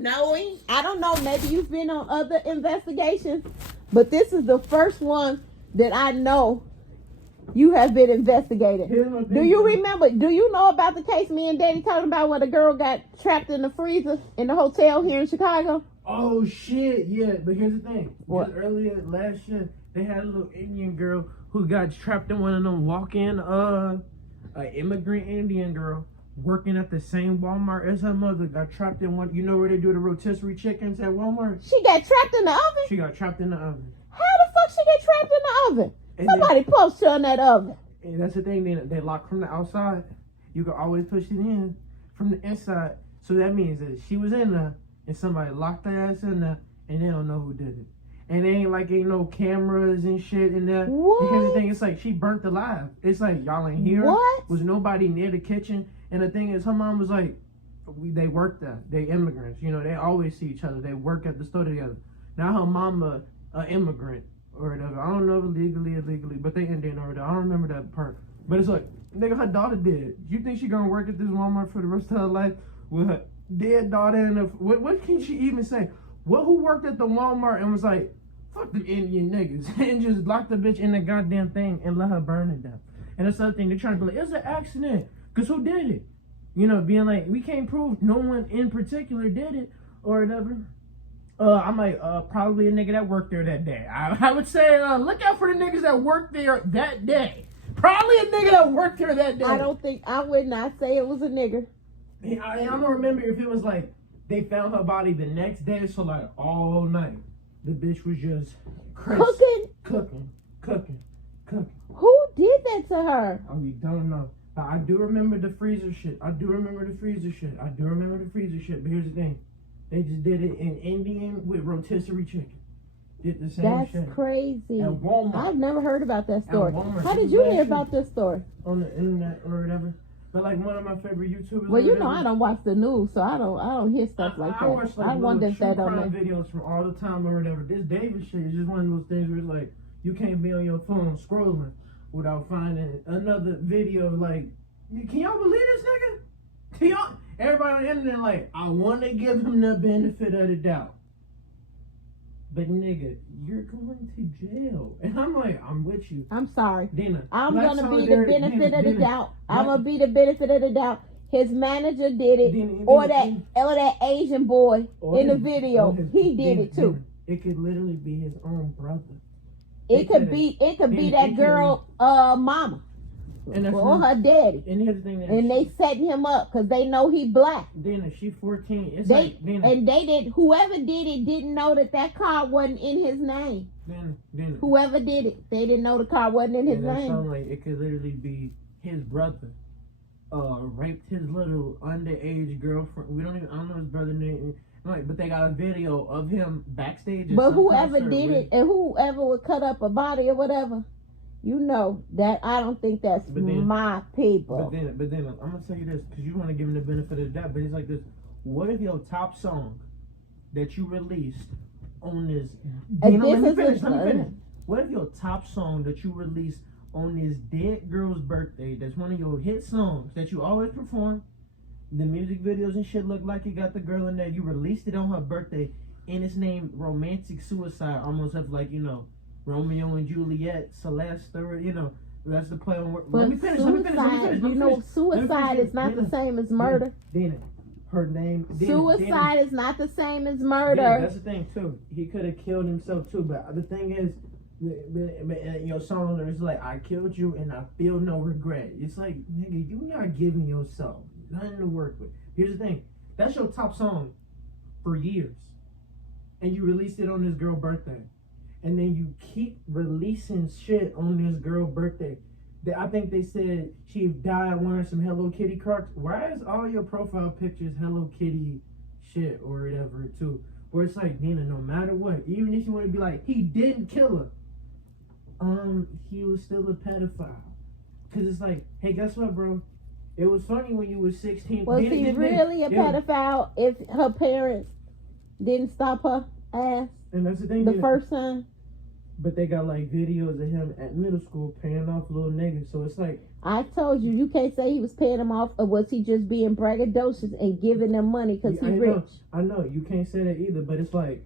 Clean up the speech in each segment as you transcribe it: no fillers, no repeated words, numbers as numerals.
knowing, I don't know, maybe you've been on other investigations, but this is the first one that I know you have been investigated. Do you remember, do you know about the case me and Daddy talking about where the girl got trapped in the freezer in the hotel here in Chicago? Oh shit, yeah, but here's the thing. What? Just earlier last year, they had a little Indian girl who got trapped in one of them walk-in, immigrant Indian girl working at the same Walmart as her mother got trapped in one. You know where they do the rotisserie chickens at Walmart? She got trapped in the oven? She got trapped in the oven. How the fuck she get trapped in the oven? And Somebody post her in that oven. And that's the thing, they lock from the outside. You can always push it in from the inside. So that means that she was in there and somebody locked her ass in there and they don't know who did it. And it ain't no cameras and shit in there. What? And here's the thing, it's like she burnt alive. It's like y'all ain't here. What? Was nobody near the kitchen. And the thing is, her mom was like, they work there. They immigrants. You know, they always see each other. They work at the store together. Now her mama, an immigrant or whatever. I don't know if legally, illegally, but they Indian or whatever. I don't remember that part. But it's like, nigga, her daughter did. You think she gonna work at this Walmart for the rest of her life with her dead daughter and what can she even say? Who worked at the Walmart and was like, fuck the Indian niggas and just locked the bitch in the goddamn thing and let her burn it down. And that's the other thing, they're trying to be like, it's an accident. Cause who did it? You know, being like, we can't prove no one in particular did it or whatever. I'm like, probably a nigga that worked there that day. I would say, look out for the niggas that worked there that day. Probably a nigga that worked there that day. I would not say it was a nigga. I don't remember if it was like, they found her body the next day, so like all night. The bitch was just cooking. Who did that to her? Oh, you don't know. I do remember the freezer shit. But here's the thing. They just did it in Indian with rotisserie chicken. Did the same shit. That's crazy. At Walmart. I've never heard about that story. How did This you is hear actually about this story? On the internet or whatever. But like one of my favorite YouTubers. Well, you know I don't watch the news, so I don't hear stuff like that. I watch like I wonder if that crime on there. videos from all the time or whatever. This David shit is just one of those things where it's like you can't be on your phone scrolling without finding another video. Like, can y'all believe this nigga? Can y'all? Everybody on the internet like, I want to give him the benefit of the doubt. But nigga, you're going to jail. And I'm like, I'm with you. I'm sorry. Dina, I'm going to be the benefit of the doubt. I'm going to be the benefit of the doubt. His manager did it, or that Asian boy in the video, he did it too. It could literally be his own brother. It could be that girl, mama. Or her daddy. And here's the thing. And they setting him up because they know he black. Then if she 14, it's whoever did it didn't know that car wasn't in his name. Then whoever did it, they didn't know the car wasn't in his name. Sound like it could literally be his brother. Raped his little underage girlfriend. I don't know his brother's name. Like, but they got a video of him backstage. But whoever did it and whoever would cut up a body or whatever. You know that I don't think that's my people. But then I'm gonna tell you this because you want to give him the benefit of the doubt. But it's like this: what if your top song that you released on this? Let me finish. What if your top song that you released on this dead girl's birthday? That's one of your hit songs that you always perform. The music videos and shit look like you got the girl in there. You released it on her birthday, and it's named "Romantic Suicide." Almost have like Romeo and Juliet, Celeste, or that's the play on word. Let me finish. You know, suicide is not the same as murder. Dina, her name. Suicide is not the same as murder. Dina, that's the thing too. He could have killed himself too, but the thing is, your song is like, "I killed you and I feel no regret." It's like, nigga, you not giving yourself nothing to work with. Here's the thing. That's your top song for years, and you released it on this girl's birthday. And then you keep releasing shit on this girl's birthday. I think they said she died wearing some Hello Kitty Crocs. Why is all your profile pictures Hello Kitty shit or whatever too? Where it's like, Nina, no matter what, even if you want to be like, he didn't kill her, he was still a pedophile. Cause it's like, hey, guess what, bro? It was funny when you were 16. Was he really a pedophile if her parents didn't stop her ass? And that's the thing. The first time. But they got like videos of him at middle school paying off little niggas. So it's like, I told you, you can't say he was paying them off, or was he just being braggadocious and giving them money because he's rich? I know, you can't say that either, but it's like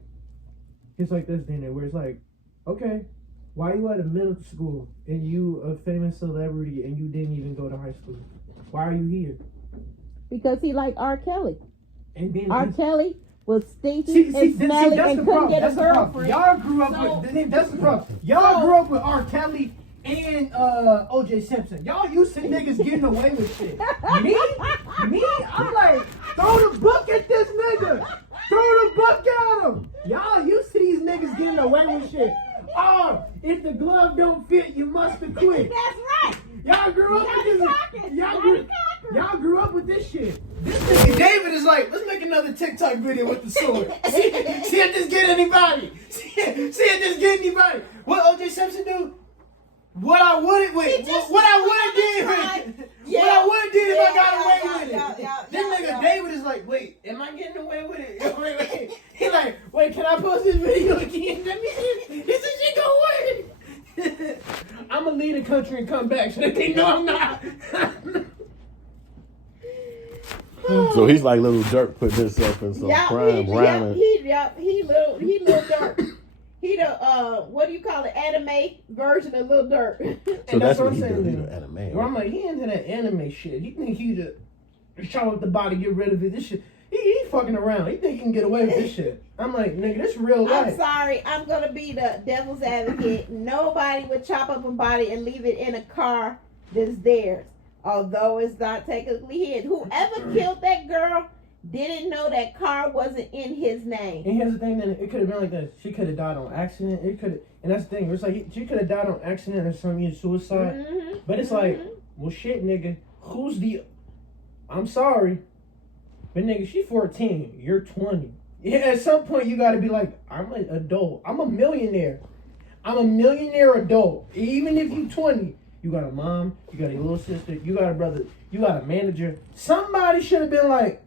this, Dana, where it's like, okay, why you at a middle school and you a famous celebrity and you didn't even go to high school? Why are you here? Because he liked R. Kelly. And then R. Kelly was stinky and smelly and couldn't get a girlfriend. Y'all grew up with, that's the problem. Y'all grew up with R. Kelly and O.J. Simpson. Y'all used to niggas getting away with shit. Me, I'm like, throw the book at this nigga. Throw the book at him. Y'all used to these niggas getting away with shit. Oh, if the glove don't fit, you must have quit. That's right. Y'all grew up with this. Y'all grew up with this shit. This nigga David is like, let's make another TikTok video with the sword. See if this get anybody. See if this get anybody. What O.J. Simpson do? What I would have did if I got away with it. This nigga David is like, wait, am I getting away with it? Wait. He like, wait, can I post this video again? Let me see. This is shit gonna work. I'm gonna leave the country and come back so that they know I'm not. So he's like little Dirk putting himself in some crime, rhyming. He little Dirk. He the what do you call it? Anime version of Lil Durk. So that's what he do. He do anime. Well, I'm like, he into that anime shit. He think he just chop up the body, get rid of it. This shit, he fucking around. He think he can get away with this shit. I'm like, nigga, this real life. I'm sorry, I'm gonna be the devil's advocate. Nobody would chop up a body and leave it in a car that's theirs, although it's not technically his. Whoever killed that girl didn't know that car wasn't in his name. And here's the thing, then it could have been like this. She could have died on accident. It could have, and that's the thing. It's like she could have died on accident or some suicide. Mm-hmm. But it's like, well, shit, nigga. Who's the? I'm sorry, but nigga, she 14. You're 20. Yeah, at some point you gotta be like, I'm an adult. I'm a millionaire. I'm a millionaire adult. Even if you 20, you got a mom, you got a little sister, you got a brother, you got a manager. Somebody should have been like,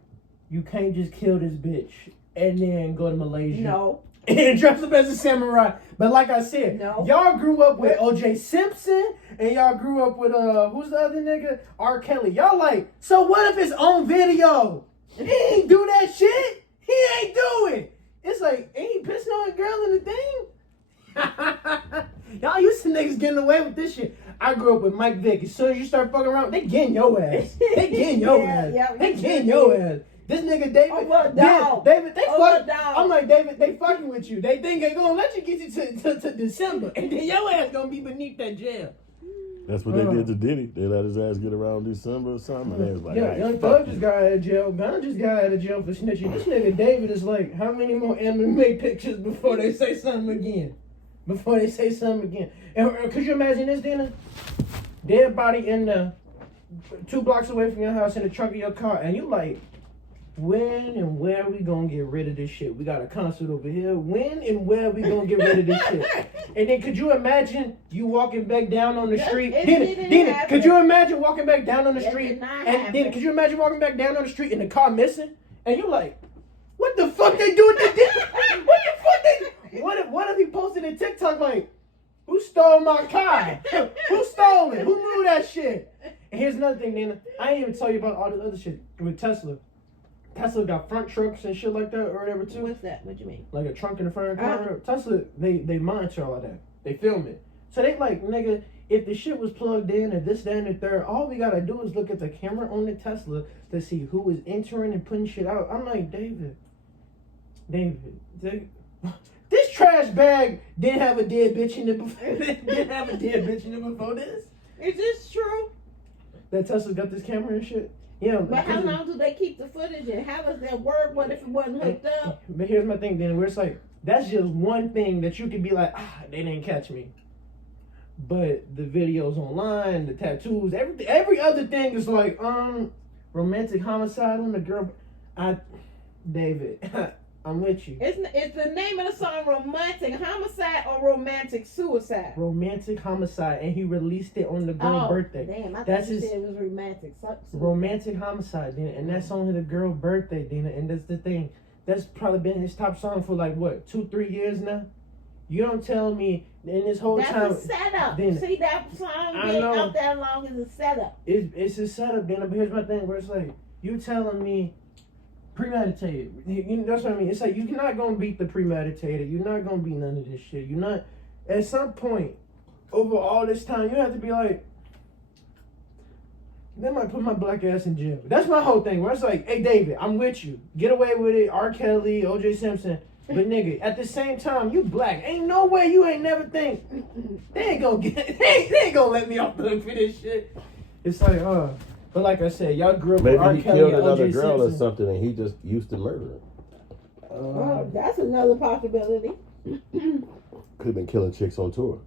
you can't just kill this bitch and then go to Malaysia. No. And dress up as a samurai. But like I said, y'all grew up with O.J. Simpson and y'all grew up with, who's the other nigga? R. Kelly. Y'all like, so what if it's on video? He ain't do that shit. He ain't do it. It's like, ain't he pissing on a girl in the thing? Y'all used to niggas getting away with this shit. I grew up with Mike Vick. As soon as you start fucking around, they getting your ass. They getting your ass. They getting your ass. This nigga David, David, they fucking. I'm like, David, they fucking with you. They think they gonna let you get you to December, and then your ass gonna be beneath that jail. That's what they did to Diddy. They let his ass get around December or something. And they was like, Young Thug just got out of jail. Gunna just got out of jail for snitching. This nigga David is like, how many more MMA pictures before they say something again? And could you imagine this, Dina? Dead body in the 2 blocks away from your house in the trunk of your car, and you like, when and where we gonna get rid of this shit? We got a concert over here. When and where we gonna get rid of this shit? And then could you imagine you walking back down on the street? Dina, could you imagine walking back down on the street? And then could you imagine walking back down on the street and the car missing? And you like, what the fuck they doing to this? What the fuck they? What if he posted a TikTok like, who stole my car? Who stole it? Who knew that shit? And here's another thing, Nina. I ain't even tell you about all the other shit with Tesla. Tesla got front trucks and shit like that or whatever too. What's that? What you mean? Like a trunk in the front of the car. Tesla, they monitor all of that. They film it. So they like, nigga, if the shit was plugged in or this, that, and the third, all we gotta do is look at the camera on the Tesla to see who is entering and putting shit out. I'm like, David, this trash bag didn't have a dead bitch in it before this. Is this true? That Tesla's got this camera and shit? Yeah. But how long do they keep the footage and how does that work? What if it wasn't hooked up? But here's my thing then, where it's like, that's just one thing that you could be like, they didn't catch me. But the videos online, the tattoos, every other thing is like, romantic homicide on the girl. David, I'm with you. It's the name of the song Romantic Homicide or Romantic Suicide? Romantic Homicide, and he released it on the girl's birthday. Damn, I thought you said it was Romantic Suicide. Romantic Homicide, Dina, and that's on the girl's birthday, Dina, and that's the thing. That's probably been his top song for like, what, 2-3 years now? You don't tell me in this whole time. That's a setup. Then, See, that song I being know. up that long is a setup. It's a setup, then. But here's my thing, where it's like, you telling me premeditated. That's what I mean. It's like, you're not going to beat the premeditated. You're not going to beat none of this shit. You're not, at some point, over all this time, you have to be like, they might put my black ass in jail. That's my whole thing, where it's like, hey, David, I'm with you. Get away with it, R. Kelly, O.J. Simpson. But nigga, at the same time, you black. Ain't no way you ain't never think they ain't gonna let me off the hook for this shit. It's like, but like I said, y'all grew up with R. Maybe he Kelly killed and another O.J. girl or Simpson. something, and he just used to murder. Well, that's another possibility. Could have been killing chicks on tour.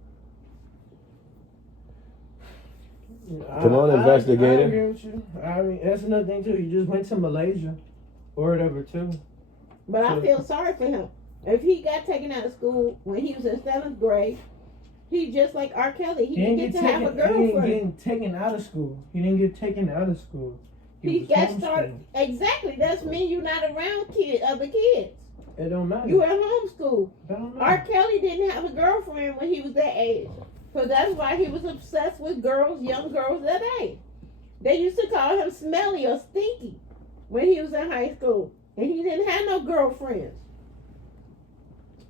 Come on, investigator. I agree with you. I mean, that's another thing too. He just went to Malaysia or whatever too. But I feel sorry for him. If he got taken out of school when he was in 7th grade, he just like R. Kelly. He didn't get to have a girlfriend. He didn't get taken out of school. He didn't get taken out of school. He got started. Exactly. That's mean you're not around other kids. It don't matter. You at homeschool. It don't R. matter. Kelly didn't have a girlfriend when he was that age. So that's why he was obsessed with girls, young girls that age. They used to call him smelly or stinky when he was in high school. And he didn't have no girlfriends.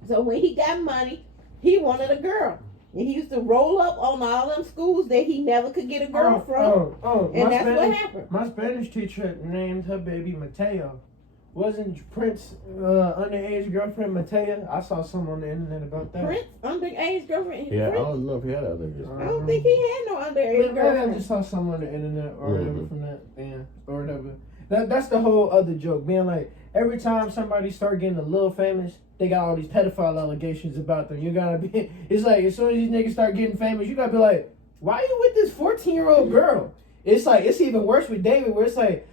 So when he got money, he wanted a girl. And he used to roll up on all them schools that he never could get a girl from. And that's what happened. My Spanish teacher named her baby Mateo. Wasn't Prince underage girlfriend Mateo? I saw something on the internet about that. Prince, underage girlfriend. Yeah, Prince? I don't know if he had other girls. I don't think he had no underage Maybe I girlfriend. just saw something on the internet or whatever from that, yeah, or whatever. That's the whole other joke, being like, every time somebody start getting a little famous, they got all these pedophile allegations about them. You gotta be, it's like, as soon as these niggas start getting famous, you gotta be like, why are you with this 14-year-old girl? It's like, it's even worse with David, where it's like,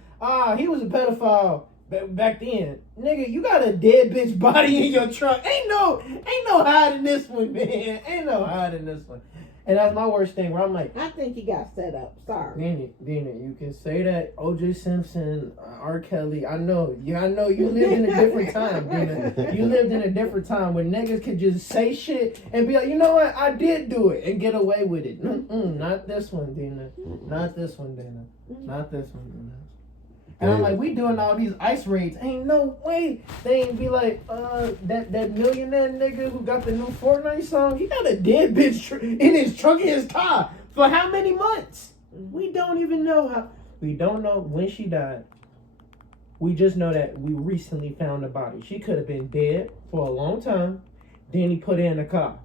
he was a pedophile back then. Nigga, you got a dead bitch body in your trunk. Ain't no hiding this one, man. Ain't no hiding this one. And that's my worst thing, where I'm like, I think he got set up. Sorry. Dina, you can say that O.J. Simpson, R. Kelly. I know you lived in a different time, Dina. You lived in a different time when niggas could just say shit and be like, you know what, I did do it and get away with it. Not this one, Dina. Not this one, Dina. Not this one, Dina. And I'm like, we doing all these ICE raids. Ain't no way they ain't be like, that millionaire nigga who got the new Fortnite song, he got a dead bitch in his trunk in his car for how many months? We don't even know how. We don't know when she died. We just know that we recently found the body. She could have been dead for a long time. Then he put her in the car.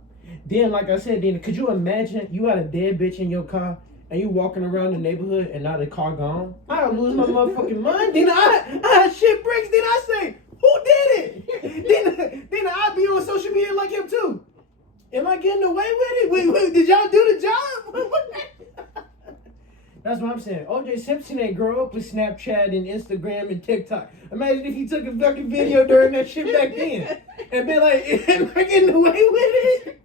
Then, like I said, then could you imagine you got a dead bitch in your car and you walking around the neighborhood and now the car gone? I'll lose my motherfucking mind. Then I shit breaks. Then I say, who did it? then I'll be on social media like him too. Am I getting away with it? Wait, did y'all do the job? That's what I'm saying. O.J. Simpson ain't grow up with Snapchat and Instagram and TikTok. Imagine if he took a fucking video during that shit back then and been like, am I getting away with it?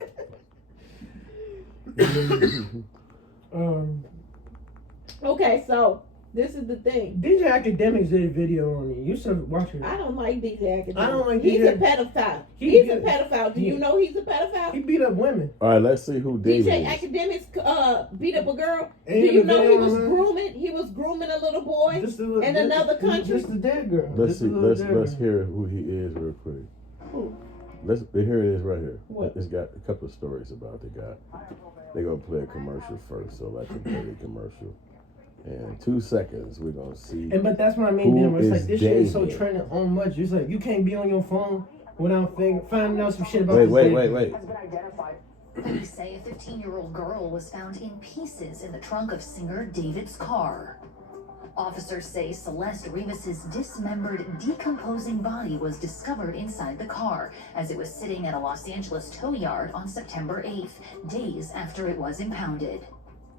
Okay, so this is the thing. DJ Academics did a video on it. You should watch it. I don't like DJ Academics. I don't like He's DJ. a pedophile. He's a pedophile. Do you know he's a pedophile? He beat up women. All right, let's see who David DJ is. Academics beat up a girl. Do Ain't you the know he video was on there? grooming? He was grooming a little boy in another country. Just a dead girl. Let's Just a little dead let's girl. hear who he is real quick. Who? Here it is right here. What? It's got a couple of stories about the guy. They're gonna play a commercial first, so let them play the commercial. In 2 seconds, we're gonna see. But that's what I mean, who Dan. It's like is this shit is so David. trending on much. It's like you can't be on your phone without finding out some shit about Wait. Police say a 15-year-old girl was found in pieces in the trunk of singer David's car. Officers say Celeste Rivas's dismembered, decomposing body was discovered inside the car as it was sitting at a Los Angeles tow yard on September 8th, days after it was impounded.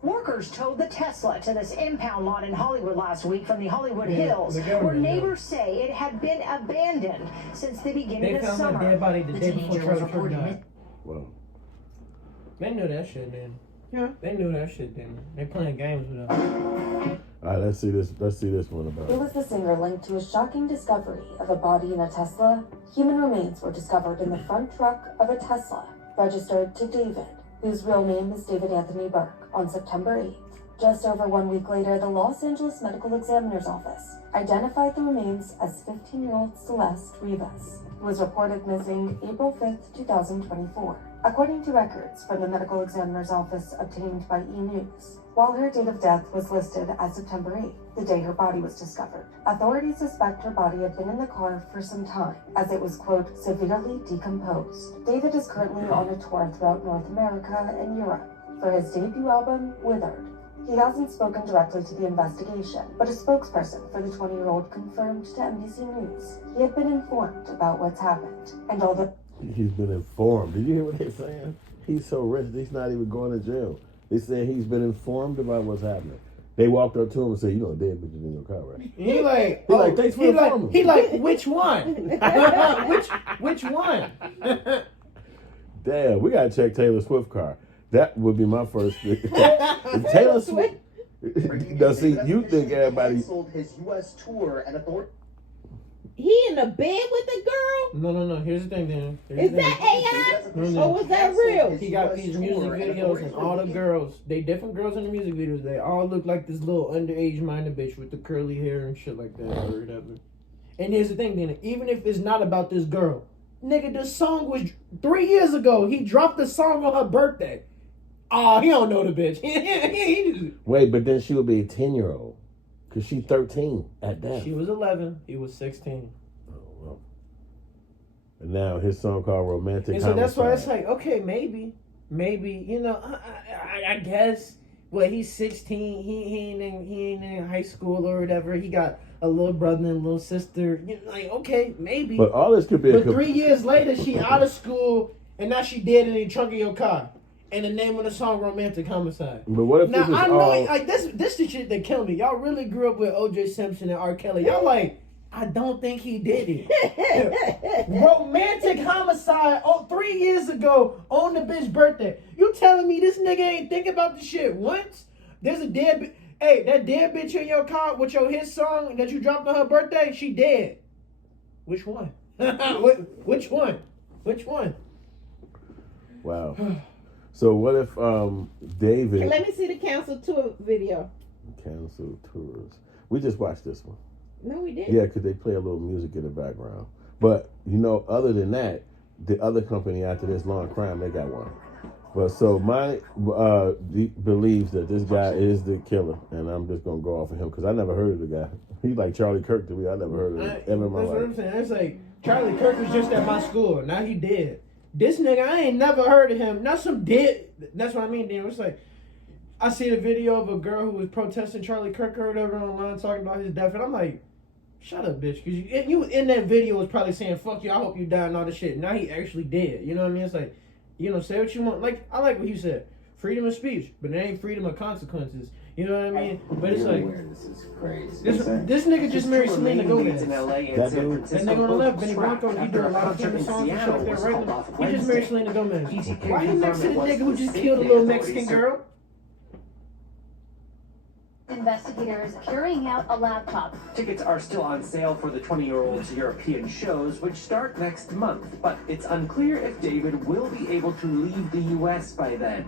Workers towed the Tesla to this impound lot in Hollywood last week from the Hollywood Hills, where neighbors say it had been abandoned since the beginning of They found summer. that dead body the The day before teenager was Charlie Kirk reported died. Well, They knew that shit, man. Yeah. They knew that shit, then. They playing games with us. all right, let's see this. Let's see this one It about. was the singer linked to a shocking discovery of a body in a Tesla. Human remains were discovered in the front truck of a Tesla registered to David, whose real name is David Anthony Burke, on September 8th. Just over 1 week later, the Los Angeles Medical Examiner's Office identified the remains as 15-year-old Celeste Rivas, who was reported missing April 5th, 2024. According to records from the Medical Examiner's Office obtained by E! News, while her date of death was listed as September 8th, the day her body was discovered, authorities suspect her body had been in the car for some time, as it was, quote, severely decomposed. David is currently on a tour throughout North America and Europe for his debut album, Withered. He hasn't spoken directly to the investigation, but a spokesperson for the 20-year-old confirmed to NBC News he had been informed about what's happened. And although He's been informed. Did you hear what they're saying? He's so rich, he's not even going to jail. They say he's been informed about what's happening. They walked up to him and said, "You know, dead bitches in your car, right?" He like, He like, thanks for informing me. He like, which one? which one? Damn, we gotta check Taylor Swift car. That would be my first thing. Taylor Swift. Now see, you think everybody canceled his U.S. tour and authorities. He in the bed with the girl? No. Here's the thing, Dan. Is that AI? No. Or was that real? He got these music videos, and all the girls, they different girls in the music videos. They all look like this little underage minded bitch with the curly hair and shit like that, or whatever. And here's the thing, Dan. Even if it's not about this girl, nigga, this song was 3 years ago. He dropped the song on her birthday. Oh, he don't know the bitch. Wait, but then she would be a 10-year-old. Because she's 13 at that. She was 11. He was 16. Oh, well. And now his song called Romantic And so that's why it's Homicide. like, okay, maybe, you know, I guess. Well, he's 16. He ain't in high school or whatever. He got a little brother and a little sister. You know, like, okay, maybe. But all this could be But 3 years later, she out of school, and now she dead in the trunk of your car. And the name of the song, Romantic Homicide. But what if Now, this is I know, all... like, this the shit that killed me. Y'all really grew up with O.J. Simpson and R. Kelly. Y'all like, I don't think he did it. Romantic Homicide 3 years ago on the bitch birthday. You telling me this nigga ain't think about the shit once? There's a dead hey, that dead bitch in your car with your hit song that you dropped on her birthday, she dead. Which one? Which one? Which one? Wow. So what if David... Let me see the council tour video. Canceled tours. We just watched this one. No, we didn't. Yeah, because they play a little music in the background. But, you know, other than that, the other company after this Law and Crime, they got one. But so my believes that this guy is the killer, and I'm just going to go off of him because I never heard of the guy. He's like Charlie Kirk to me. I never heard of him ever in my That's what I'm life. saying. It's like Charlie Kirk was just at my school. Now he dead. This nigga, I ain't never heard of him. Not some dead. That's what I mean, Dan. It's like, I see the video of a girl who was protesting Charlie Kirk or whatever online talking about his death. And I'm like, shut up, bitch. Because you in that video was probably saying, fuck you, I hope you die and all this shit. Now he actually dead. You know what I mean? It's like, you know, say what you want. Like, I like what you said. Freedom of speech. But it ain't freedom of consequences. You know what I mean? But it's like, This is crazy. this nigga just married Selena Gomez. In LA and That San dude? That Francisco nigga on the left, both Benny trapped Blanco, he after doing a lot of concert famous in songs and shit Seattle like that was right called now. off He just married Wednesday. Selena Gomez. PTK Why he next to the confirmed it nigga who was just the killed a same little day Mexican authorities girl? Investigators carrying out a laptop. Tickets are still on sale for the 20-year-old's European shows, which start next month, but it's unclear if David will be able to leave the U.S. by then.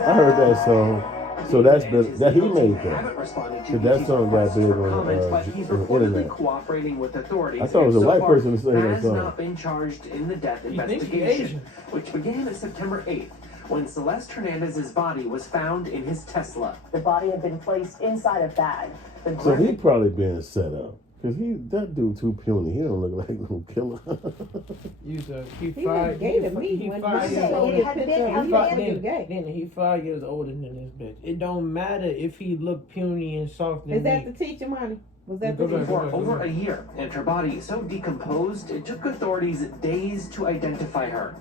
I heard that song. So that's that he made that. Haven't responded to So that BT's song got requests big for on comments, but he's the reportedly internet. cooperating with authorities. I thought it was and a so white far person to say that has song. not been charged in the death You think he investigation, Asian? which began September 8th, when Celeste Hernandez's body was found in his Tesla. The body had been placed inside a bag. The So he probably being set up. Because that dude too puny. He don't look like no killer. He He was gay to me when five he years said older. it had been abandoned. Then he 5 years older than this bitch. It don't matter if he look puny and soft and Is that weak. the teacher, Monty? Was that Go the back, teacher? go For over a year, and her body so decomposed, it took authorities days to identify her.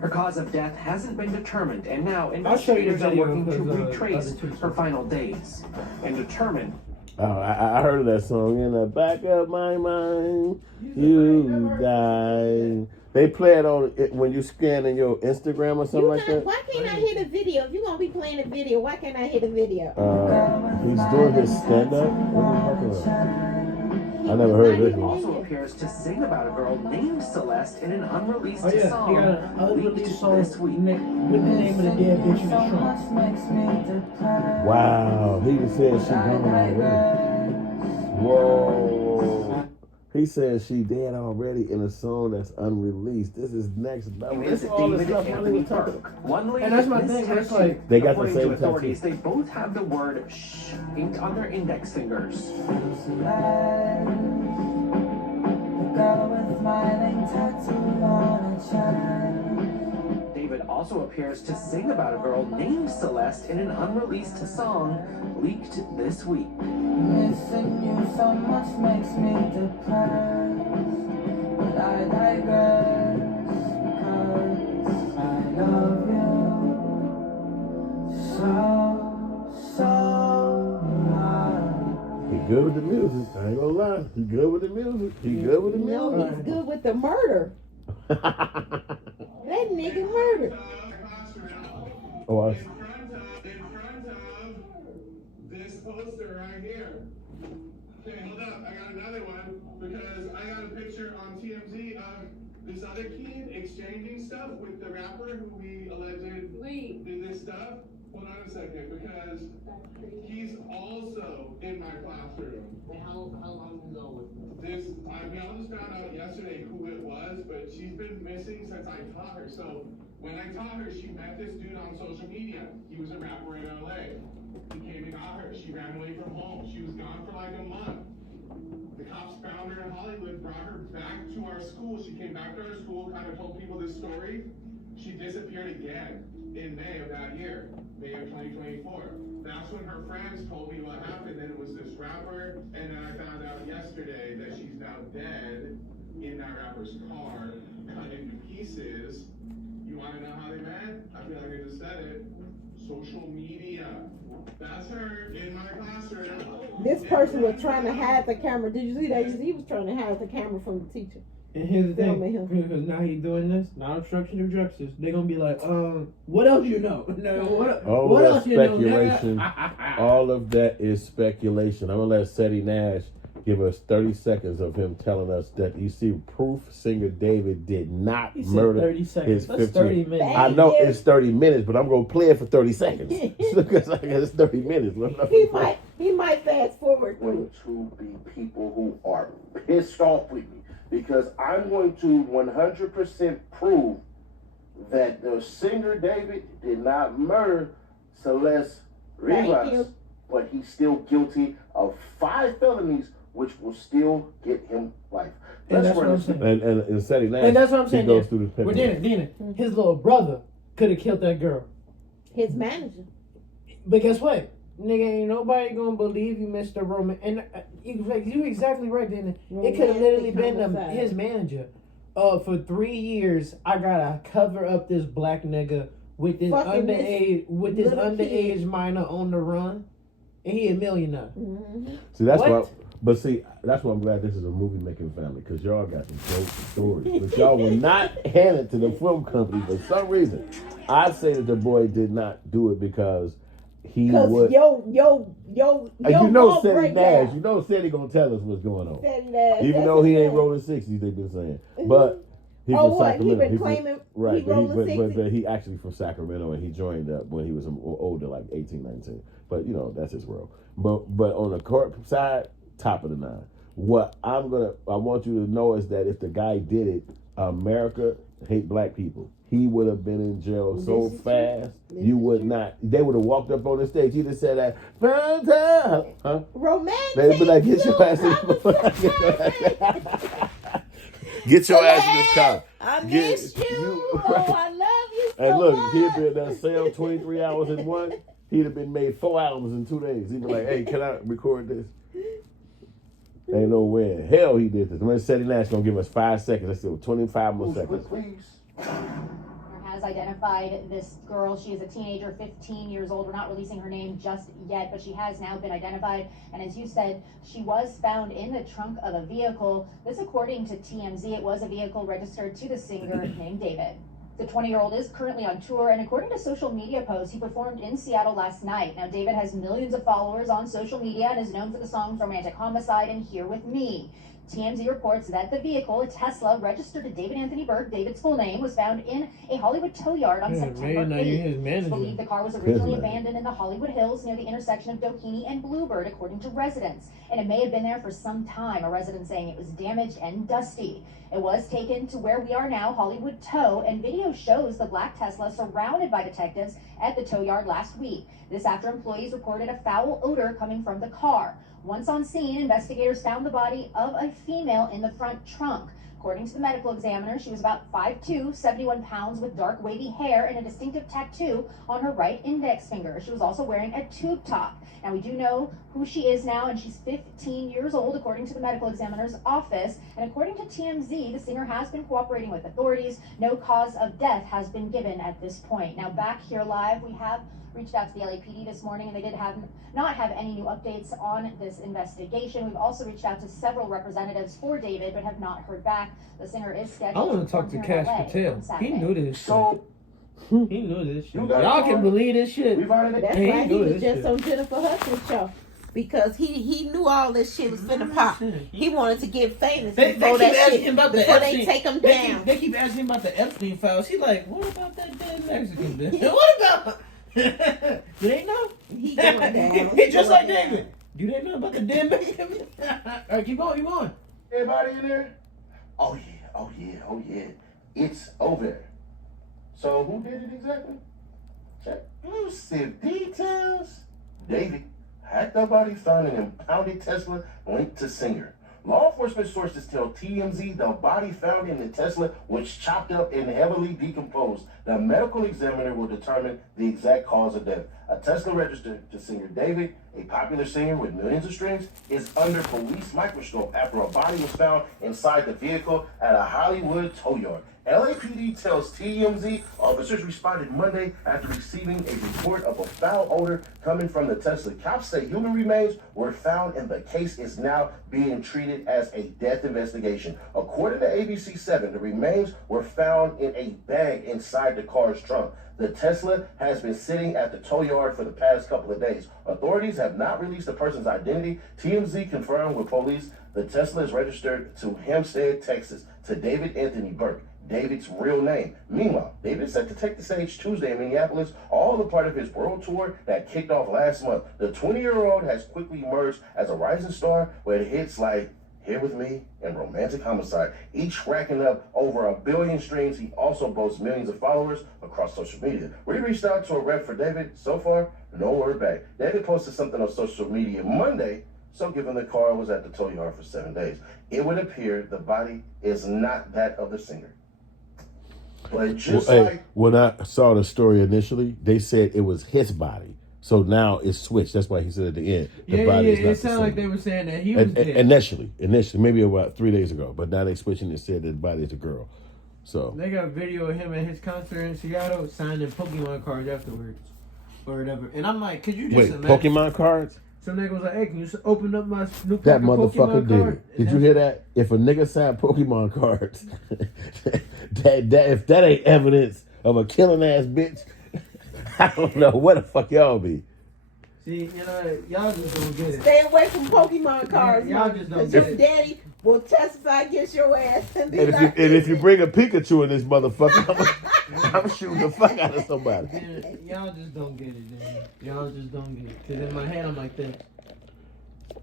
Her cause of death hasn't been determined, and now I'll show you the investigators are video working to because, retrace other two her final days and determine Oh, I heard of that song in the back of my mind. You died. They play it on it when you scan in your Instagram or something like that. Why can't I hear the video? If you're going to be playing a video, why can't I hear the video? He's doing his stand up. What are you talking about? I never heard of this David one. also appears to sing about a girl named Celeste in an unreleased Oh yeah, song he got an unreleased leaked song this week. with the name of the dead bitch in the trunk. Wow, he was saying she gone already. Whoa. He said she dead already in a song that's unreleased. This is next level. Is This all the David stuff Anthony Hollywood talking Burke. One lady And that's my this thing, it's tattoo. like- They got the According same to authorities, tattoo. they both have the word "shh" inked on their index fingers. David also appears to sing about a girl named Celeste in an unreleased song leaked this week. Missing you so much makes me depressed, but I digress because I love you so much. He good with the music. I ain't gonna lie. He good with the music. He good with the No, music. he's good with the murder. That nigga murdered. Oh, In front of this poster right here. Okay, hold up. I got another one because I got a picture on TMZ of this other kid exchanging stuff with the rapper who we alleged did this stuff. Hold on a second, because he's also in my classroom. How long ago was this? We all just found out yesterday who it was, but she's been missing since I taught her. So when I taught her, she met this dude on social media. He was a rapper in LA. He came and got her. She ran away from home. She was gone for like a month. The cops found her in Hollywood, brought her back to our school. She came back to our school, kind of told people this story. She disappeared again in May of that year, May of 2024. That's when her friends told me what happened, that it was this rapper, and then I found out yesterday that she's now dead in that rapper's car, cut into pieces. You want to know how they met? I feel like I just said it. Social media. That's her in my classroom. This person was trying to hide the camera. Did you see that? He was trying to hide the camera from the teacher. And here's the Filming thing, him. because now he's doing this, not obstruction of justice. They're gonna be like, what else you know? No, what that else you know? speculation, all of that is speculation. I'm gonna let Seti Nash give us 30 seconds of him telling us that you see proof singer David did not He said murder 30 seconds. his That's 15. 30 minutes. I know it's 30 minutes, but I'm gonna play it for 30 seconds because it's 30 minutes. He might fast forward through going it. to be people who are pissed off with me because I'm going to 100% prove that the singer David did not murder Celeste Thank Rivas, you. but he's still guilty of 5 felonies, which will still get him life. And that's run what I'm this- saying. And Seti Nash, And that's what I'm saying. he goes Dan. through the Well, paperwork. Dina, his little brother could have killed that girl. His manager. But guess what? Nigga, ain't nobody gonna believe you, Mr. Roman. And you exactly right, Dina. It could have literally been his manager. For 3 years, I gotta cover up this black nigga with this Fucking underage minor on the run, and he a millionaire. Mm-hmm. See, that's What? why. But see, that's why I'm glad this is a movie making family because y'all got some dope stories, but y'all will not hand it to the film company for some reason. I say that the boy did not do it because he would. Yo, You know, Seti break Nash. down. You know, Seti gonna tell us what's going on. Seti Nash, Even that's though he his ain't name. rolling 60s, they've been saying. But he Oh, from what? He Sacramento. been He's claiming right, he rolling 60? but he actually from Sacramento and he joined up when he was older, like 18, 19. But you know, that's his world. But on the court side, top of the nine. What I want you to know is that if the guy did it, America hate black people. He would have been in jail so fast, you would not. They would have walked up on the stage. He'd have said that, huh? Romantic. They'd be like, get your ass in Get your ass in this car. I miss you. Oh, I love you so And look, much. he'd be in that cell 23 hours in one. He'd have been made 4 albums in 2 days. He'd be like, hey, can I record this? Ain't no way in hell he did this. I'm Seti Nash gonna give us 5 seconds. Let's do 25 more seconds. Please. Has identified this girl. She is a teenager, 15 years old. We're not releasing her name just yet, but she has now been identified. And as you said, she was found in the trunk of a vehicle. This, according to TMZ, it was a vehicle registered to the singer named David. The 20-year-old is currently on tour, and according to social media posts, he performed in Seattle last night. Now, David has millions of followers on social media and is known for the songs Romantic Homicide and Here With Me. TMZ reports that the vehicle, a Tesla, registered to David Anthony Burke, David's full name, was found in a Hollywood tow yard on September 8th. It's believed the car was originally abandoned in the Hollywood Hills near the intersection of Doheny and Bluebird, according to residents. And it may have been there for some time, a resident saying it was damaged and dusty. It was taken to where we are now, Hollywood Tow, and video shows the black Tesla surrounded by detectives at the tow yard last week. This after employees reported a foul odor coming from the car. Once on scene, investigators found the body of a female in the front trunk. According to the medical examiner, she was about 5'2", 71 pounds with dark wavy hair and a distinctive tattoo on her right index finger. She was also wearing a tube top. Now, we do know who she is now, and she's 15 years old, according to the medical examiner's office. And according to TMZ, the singer has been cooperating with authorities. No cause of death has been given at this point. Now, back here live, we have reached out to the LAPD this morning, and they did not have any new updates on this investigation. We've also reached out to several representatives for David, but have not heard back. The singer is scheduled. I want to talk to Cash Patel. He knew this shit. So he knew this shit. Y'all can believe this shit. That's why he was just on Jennifer Hudson's show. Because he knew all this shit was finna pop. He wanted to get famous before they take him down. They keep asking him about the Epstein files. He's like, what about that dead Mexican bitch? What about? Do they know? He going down. He just like David. Do they know about the dead Mexican bitch? All right, keep going, keep going. Everybody in there? Oh yeah. It's over. So who did it exactly? Check exclusive details. David had the body found in an impounded Tesla linked to singer. Law enforcement sources tell TMZ the body found in the Tesla was chopped up and heavily decomposed. The medical examiner will determine the exact cause of death. A Tesla registered to singer David, a popular singer with millions of streams, is under police microscope after a body was found inside the vehicle at a Hollywood tow yard. LAPD tells TMZ officers responded Monday after receiving a report of a foul odor coming from the Tesla. Cops say human remains were found and the case is now being treated as a death investigation. According to ABC7, the remains were found in a bag inside the car's trunk. The Tesla has been sitting at the tow yard for the past couple of days. Authorities have not released the person's identity. TMZ confirmed with police the Tesla is registered to Hempstead, Texas, to David Anthony Burke, David's real name. Meanwhile, David is set to take the stage Tuesday in Minneapolis, all a part of his world tour that kicked off last month. The 20-year-old has quickly emerged as a rising star with hits like Here With Me and Romantic Homicide, each racking up over 1 billion streams. He also boasts millions of followers across social media. We reached out to a rep for David. So far, no word back. David posted something on social media Monday, so given the car was at the tow yard for 7 days, it would appear the body is not that of the singer. But just when I saw the story initially, they said it was his body. So now it's switched. That's why he said at the end, the body is not it sounded like they were saying that he was dead. Initially, maybe about 3 days ago. But now they switching and said that the body is a girl. So they got a video of him at his concert in Seattle signing Pokemon cards afterwards, or whatever. And I'm like, could you just imagine? Pokemon cards? Some nigga was like, hey, can you open up my new pack That of motherfucker Pokemon did cards? it. Did you hear that? If a nigga signed Pokemon cards, if that ain't evidence of a killing ass bitch, I don't know what the fuck y'all be. See, y'all just don't get it. Stay away from Pokemon cards. Y'all just don't get get it. it. Your daddy will testify against your ass. And if you bring a Pikachu in this motherfucker, I'm shooting the fuck out of somebody. Y'all just don't get it, man. Y'all just don't get it. Because in my head, I'm like this.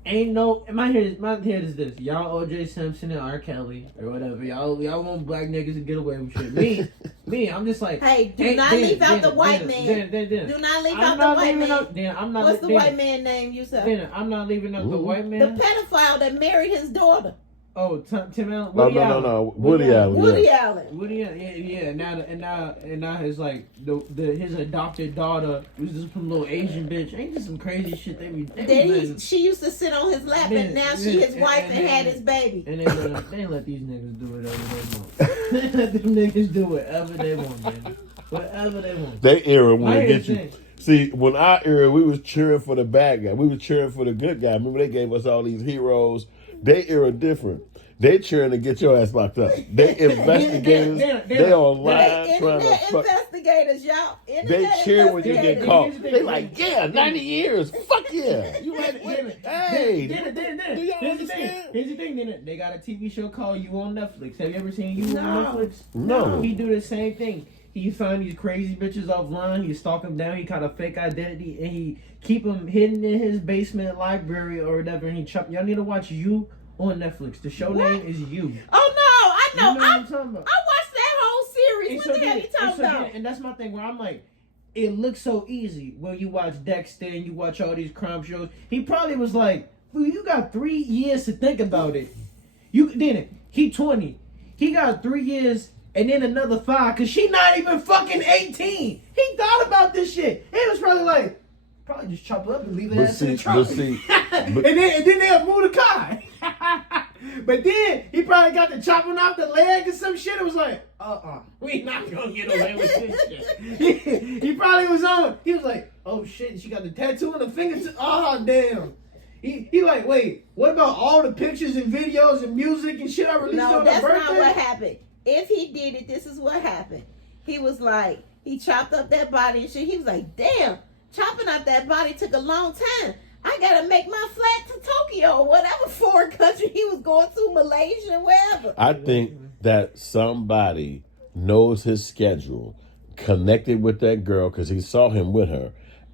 Ain't no... My head is this. Y'all O.J. Simpson and R. Kelly or whatever. Y'all want black niggas to get away with shit. Me, I'm just like... Hey, do not leave out the white man. Do not leave out the white man. What's the white man name you said? I'm not leaving out the white man. The pedophile that married his daughter. Oh, Tim Allen. No. Woody Allen. Woody Allen. Yeah. Now his like his adopted daughter was just some little Asian bitch. Ain't this some crazy shit they be? She used to sit on his lap, and now she his wife and had his baby. And they let these niggas do whatever they want. They let them niggas do whatever they want, man. Whatever they want. They era want to get you. See, when our era, we was cheering for the bad guy. We was cheering for the good guy. Remember, they gave us all these heroes. They era different. They cheering to get your ass locked up. They investigators. They online trying to fuck. Investigators, y'all. They cheer when you get caught. They like, yeah, 90 years. Fuck yeah. You like, hey. Do y'all understand? Here's the thing. Then they got a TV show called You on Netflix. Have you ever seen You on Netflix? No. He do the same thing. He find these crazy bitches offline. He stalk them down. He kind of fake identity, and he keep them hidden in his basement library or whatever. And he chop. Y'all need to watch You on Netflix. The show name is You. Oh no, I know. You know what I'm talking about? I watched that whole series. What the hell you talking about? And that's my thing. Where I'm like, it looks so easy when you watch Dexter and you watch all these crime shows. He probably was like, well, you got 3 years to think about it. You didn't. He 20. He got 3 years. And then another 5, cause she not even fucking 18. He thought about this shit. He was probably like, probably just chop it up and leave it in the trunk. And then they'll move the car. But then he probably got to chopping off the leg or some shit. It was like, we not gonna get away with this shit. He probably was on. He was like, oh shit, she got the tattoo on the fingertip. Oh damn. He like, wait, what about all the pictures and videos and music and shit I released on her birthday? No, that's not what happened. If he did it, this is what happened. He was like, he chopped up that body and shit. He was like, damn, chopping up that body took a long time. I gotta make my flight to Tokyo or whatever foreign country he was going to, Malaysia, wherever. I think that somebody knows his schedule, connected with that girl because he saw him with her,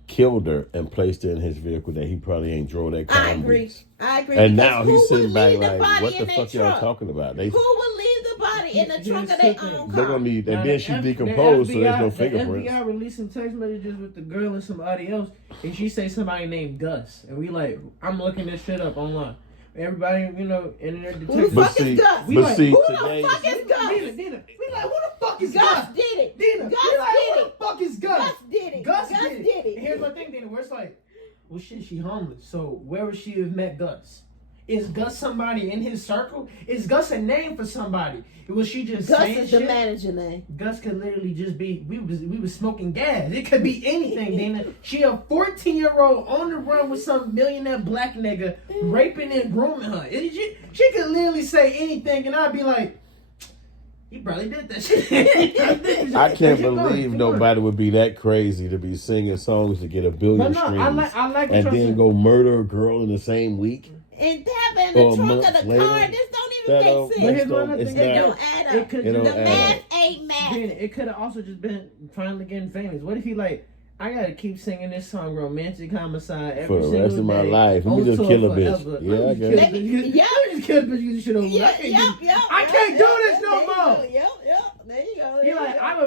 killed her, and placed her in his vehicle that he probably ain't drove that car. I agree. And now he's sitting back like, what the fuck y'all talking about? Who would leave the body in the trunk of their own car? They're gonna be, and then she decomposed, so there's no fingerprints. The FBI releasing text messages with the girl and somebody else, and she say somebody named Gus, and we like, I'm looking this shit up online. Everybody, internet detective. Who the fuck is Gus? Who the fuck is Gus? Dina. We like, who the fuck is Gus? Gus did it. Dina. Gus We like, did who the fuck is Gus? Gus did it. Gus did it. And here's my thing, Dina, where it's like, well, shit, she homeless. So where would she have met Gus? Is Gus somebody in his circle? Is Gus a name for somebody? Was she just Gus saying is shit? the manager name. Gus could literally just be, we was smoking gas. It could be anything, Dina. She a 14-year-old on the run with some millionaire black nigga raping and grooming her. She could literally say anything, and I'd be like, he probably did that shit. I can't believe nobody would be that crazy to be singing songs to get 1 billion streams I like and then go murder a girl in the same week. And have in the trunk of the car. This don't even make sense. But here's one other thing. It don't add up. The math ain't math. It could have also just been finally getting famous. What if he like, I gotta keep singing this song, Romantic Homicide, every for the single rest of my day, life. Let me just kill a bitch. Forever. Yeah, I guess. Let me just kill a bitch. You shit over. I can't do this no more. Yep. There you go. You're like, I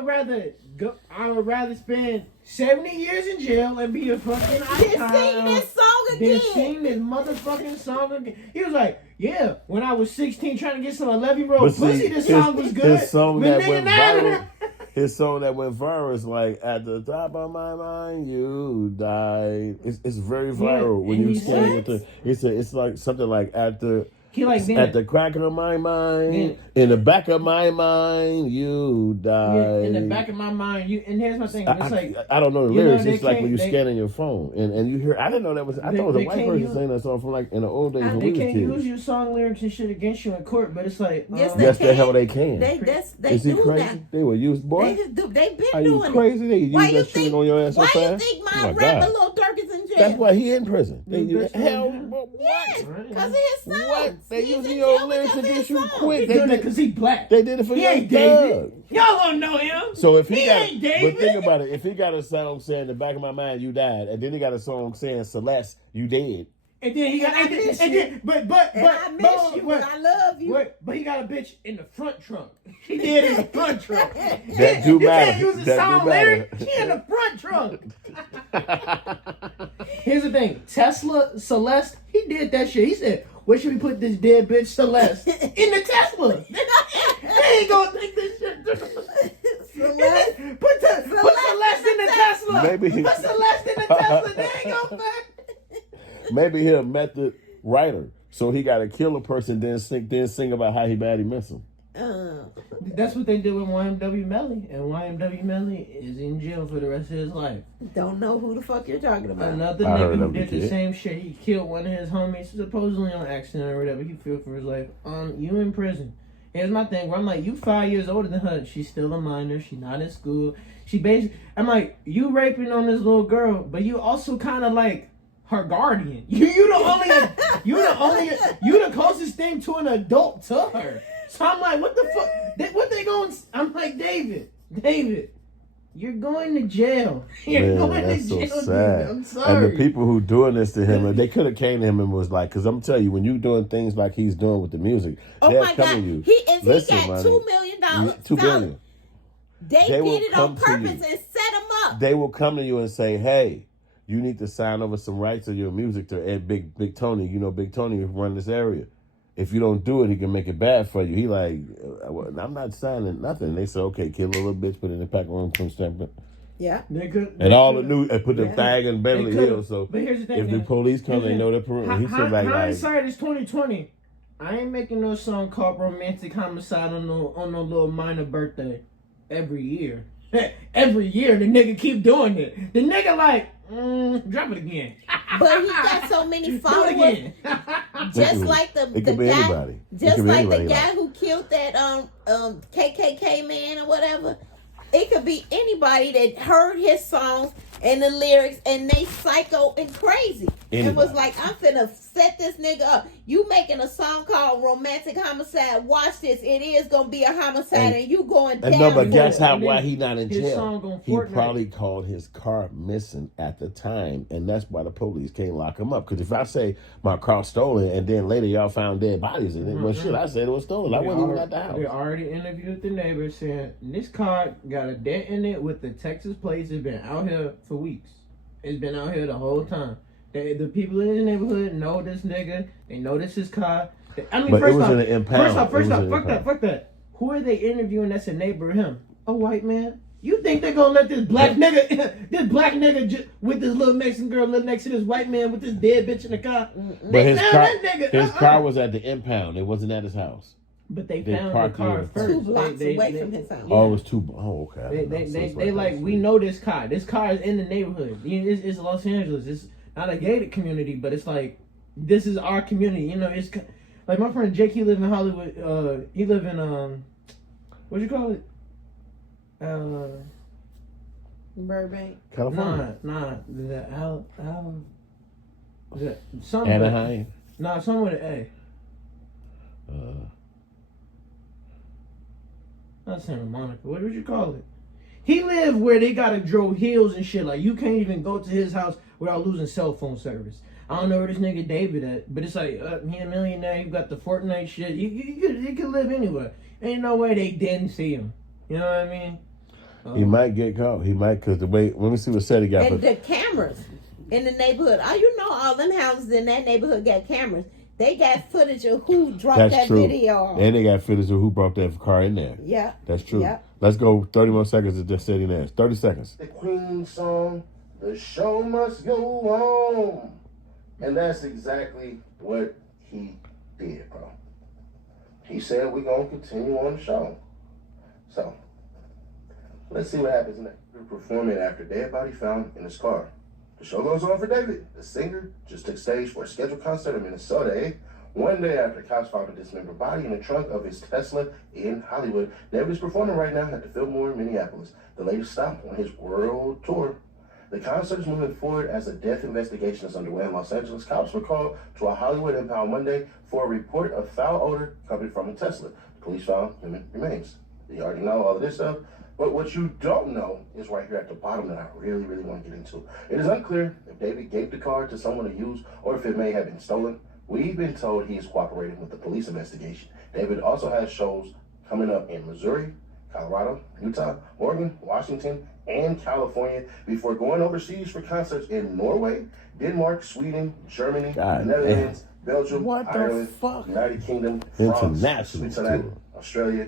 would rather spend 70 years in jail and be a fucking icon. Sing this song again. Sing this motherfucking song again. He was like, yeah, when I was 16 trying to get some 11-year-old pussy, this song was good. His song that went viral. His song that went viral is like, at the top of my mind, you died. It's very viral when you sing with the. It's like something like at the crack of my mind, in the back of my mind, you died. Yeah, in the back of my mind, you. And here's my thing. It's I don't know the lyrics. It's like when you're scanning your phone and you hear. I didn't know that was. I thought it was a white person saying that song from like in the old days when we was kids. They can't use your song lyrics and shit against you in court, but it's like yes, the hell they can. They Is he do crazy? that. They will use boy. They just do. They've been Are doing you crazy? They use that shit on your ass so fast. Why you think my rapper Lil Durk is in jail? That's why he in prison. Yes, because of his son. What? They using your lyrics against you quick. They did it because he black. They did it for Young David. Y'all don't know him. So if he ain't David. But think about it. If he got a song saying "In the back of my mind you died," and then he got a song saying "Celeste you dead," and then he got I miss you. But I love you. But he got a bitch in the front trunk. He did in the front trunk. That do matter. You can't use a sound lyric. He in the front trunk. Here's the thing. Tesla Celeste, he did that shit. He said, where should we put this dead bitch Celeste? In the Tesla. They ain't gonna take this shit. Celeste. Put Celeste in the Tesla. Maybe Put Celeste in the Tesla. They ain't gonna fuck. Maybe he a method writer. So he gotta kill a person, then sing about how bad he missed him. That's what they did with YMW Melly, and YMW Melly is in jail for the rest of his life. Don't know who the fuck you're talking about. Another nigga who did the same shit. He killed one of his homies, supposedly on accident or whatever. He feared for his life. You in prison. Here's my thing, where I'm like, you 5 years older than her. She's still a minor. She not in school. She basically, I'm like, you raping on this little girl, but you also kind of like her guardian. You the closest thing to an adult to her. So I'm like, what the fuck? What they going? I'm like, David, you're going to jail. You're going to jail. So sad. Dude. I'm sorry. And the people who doing this to him, they could have came to him and was like, because I'm telling you, when you doing things like he's doing with the music, oh my God, you. he got money, $2 million. $2 billion. They did it on purpose and set him up. They will come to you and say, hey, you need to sign over some rights of your music to Ed Big Tony. You know, Big Tony run this area. If you don't do it, he can make it bad for you. He like, I'm not signing nothing. And they say, okay, kill a little bitch, put it in the pack room from Stanford. Yeah. And all the new, and put the thag in Beverly Hills. So but here's the thing, if the police come, they know their perimeter. He said like, hindsight is 2020. I ain't making no song called Romantic Homicide on no little minor birthday every year. Every year the nigga keep doing it. The nigga like, drop it again. But he got so many followers. Just like the guy, anybody. Just like the guy who killed that KKK man or whatever. It could be anybody that heard his songs and the lyrics and they psycho and crazy. And was like, I'm finna set this nigga up. You making a song called Romantic Homicide. Watch this. It is gonna be a homicide and you going down. No, but guess why he not in jail? Song he probably called his car missing at the time, and that's why the police can't lock him up. Because if I say my car's stolen and then later y'all found dead bodies in it, well, shit, I said it was stolen. I wasn't even at the house. We already interviewed the neighbor saying this car got a dent in it with the Texas plates. It's been out here for weeks. It's been out here the whole time. The people in the neighborhood know this nigga. They know this his car. I mean, but first it was off, in an impound. First off, fuck that. Who are they interviewing that's a neighbor of him? A white man? You think they're gonna let this black nigga with this little Mexican girl live next to this white man with this dead bitch in the car? But his car was at the impound. It wasn't at his house. But they found the car first. 2 blocks away from his house. Oh, it was 2. Oh, okay. They like, we know this car. This car is in the neighborhood. It's Los Angeles. It's not a gated community, but it's like, this is our community. You know, it's like my friend Jake, he live in Hollywood. He live in, what you call it? Burbank. California. Anaheim. Nah, something with an A. Not Santa Monica. What would you call it? He live where they gotta drill hills and shit. Like, you can't even go to his house without losing cell phone service. I don't know where this nigga David at, but it's like, he a millionaire. You got the Fortnite shit. You could live anywhere. Ain't no way they didn't see him. You know what I mean? He might get caught. He might, because the way, let me see what said he got. And the cameras in the neighborhood. You know, all them houses in that neighborhood got cameras. They got footage of who dropped that video. And they got footage of who brought that car in there. Yeah. That's true. Yeah. Let's go 30 more seconds of just sitting there. 30 seconds. The Queen song, the show must go on. And that's exactly what he did, bro. He said we're going to continue on the show. So, let's see what happens next. We're performing after dead body found in his car. The show goes on for David. The singer just took stage for a scheduled concert in Minnesota, one day after cops found a dismembered body in the trunk of his Tesla in Hollywood. David is performing right now at the Fillmore in Minneapolis, the latest stop on his world tour. The concert is moving forward as a death investigation is underway in Los Angeles. Cops were called to a Hollywood impound Monday for a report of foul odor coming from a Tesla. The police found human remains. You already know all of this stuff. But what you don't know is right here at the bottom that I really, really want to get into. It is unclear if David gave the car to someone to use or if it may have been stolen. We've been told he is cooperating with the police investigation. David also has shows coming up in Missouri, Colorado, Utah, Oregon, Washington, and California before going overseas for concerts in Norway, Denmark, Sweden, Germany, Netherlands, Belgium, Ireland, United Kingdom, France, Switzerland, Australia.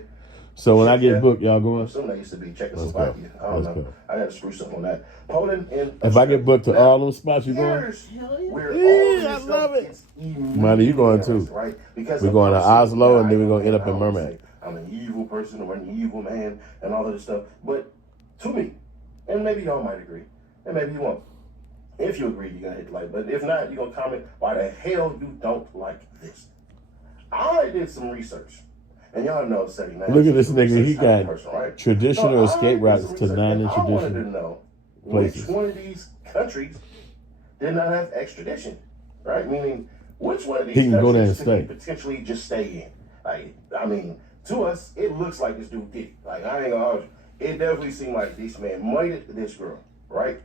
So when I get booked, y'all going? Some that used to be Czechoslovakia. I don't know. I got to spruce up on that. Poland and if I get booked to all them spots, you going? I love it. Money, you going too? Right? Because we're going to Oslo and then we're going to end up in Mermaid. I'm an evil person or an evil man and all of this stuff. But to me, and maybe y'all might agree, and maybe you won't. If you agree, you're going to hit the like button. If not, you're going to comment why the hell you don't like this. I did some research. And y'all know setting that. Look at this nigga. He got person, right? traditional escape routes to I wanted non-traditional to know places. which one of these countries did not have extradition, right? Meaning, which one of these He can go there and countries could he stay. potentially just stay in? Like, I mean, to us, it looks like this dude did it. Like, I ain't gonna argue. It definitely seemed like this man mighted this girl, right?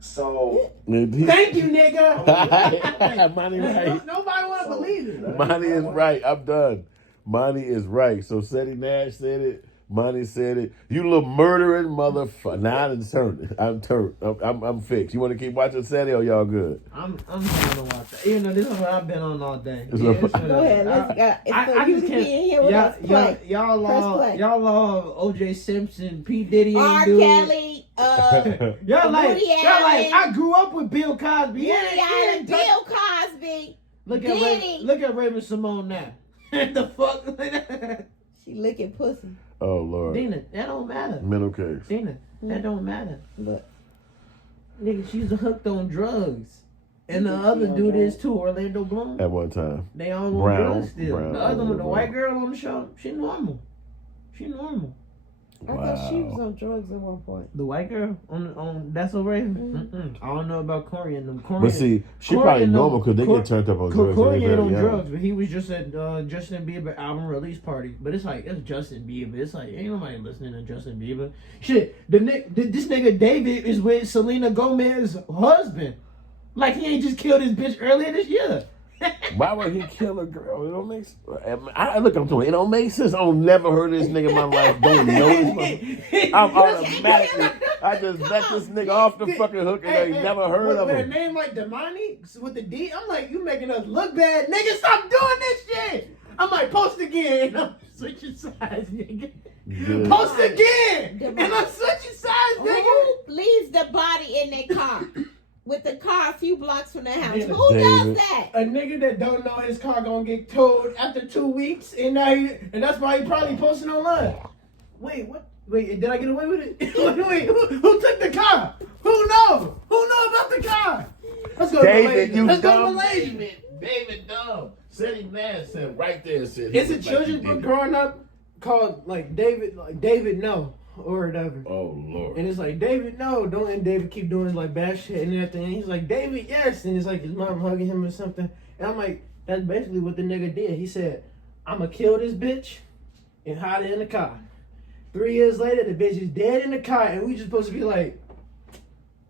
So, Thank you, nigga. Money right. Nobody want to believe it. Money is right. I'm done. Money is right. So Seti Nash said it. Money said it. You little murdering motherfucker. Now I'm turned. I'm fixed. You want to keep watching Seti or y'all good? I'm trying to watch that. Even though this is what I've been on all day. So- Yeah, it's Go ahead. Let's go. I just can't. Y'all love O.J. Simpson, P. Diddy ain't R. do it. Kelly, Y'all like, Woody y'all like, Allen. I grew up with Bill Cosby. Woody Allen, Bill Cosby. Look at Diddy. look at Raven Simone now. The fuck? She licking pussy. Oh Lord. Dina, that don't matter. Mental case. Dina, that don't matter. Look. Nigga, she's hooked on drugs. And the other dude is too, Orlando Bloom. At one time. They all on Brown, drugs still. Brown, The other one, the Brown. white girl on the show, she normal. She normal. I thought she was on drugs at one point. The white girl on That's So Raven? I don't know about Corey and them. But see, she Corey probably and them- normal because they get turned up on drugs. when Corey they ain't very on young. drugs, but he was just at Justin Bieber album release party. But it's like, it's Justin Bieber. It's like, ain't nobody listening to Justin Bieber. Shit, this nigga David is with Selena Gomez's husband. Like, he ain't just killed his bitch earlier this year. Why would he kill a girl? It don't make sense. I'm telling you, it don't make sense. I've never heard of this nigga in my life. Don't know his I'm automatically. I just let this nigga off the fucking hook and I ain't never heard of with him. a name like Damani, with the D, I'm like, you making us look bad. Nigga, stop doing this shit. I'm like, post again. I'm switching sides, nigga. Good. Post again. And I'm switching sides, nigga. Who leaves the body in their car? With the car a few blocks from their house. David. Who does that? A nigga that don't know his car gonna get towed after 2 weeks, and now and that's why he probably posting online. Wait, what? Wait, did I get away with it? Wait, who took the car? Who knows? Who know about the car? Let's go to David, Malaysia. you Let's go to dumb. Malaysia. David dumb. Said he mad. Said right there. Said It's a children's book growing up called like David No or whatever. Oh Lord. And it's like, David, no, don't. And David keep doing like bad shit. And then at the end, he's like, David, yes. And it's like his mom hugging him or something. And I'm like, that's basically what the nigga did. He said, I'm going to kill this bitch and hide it in the car. 3 years later, the bitch is dead in the car. And we just supposed to be like,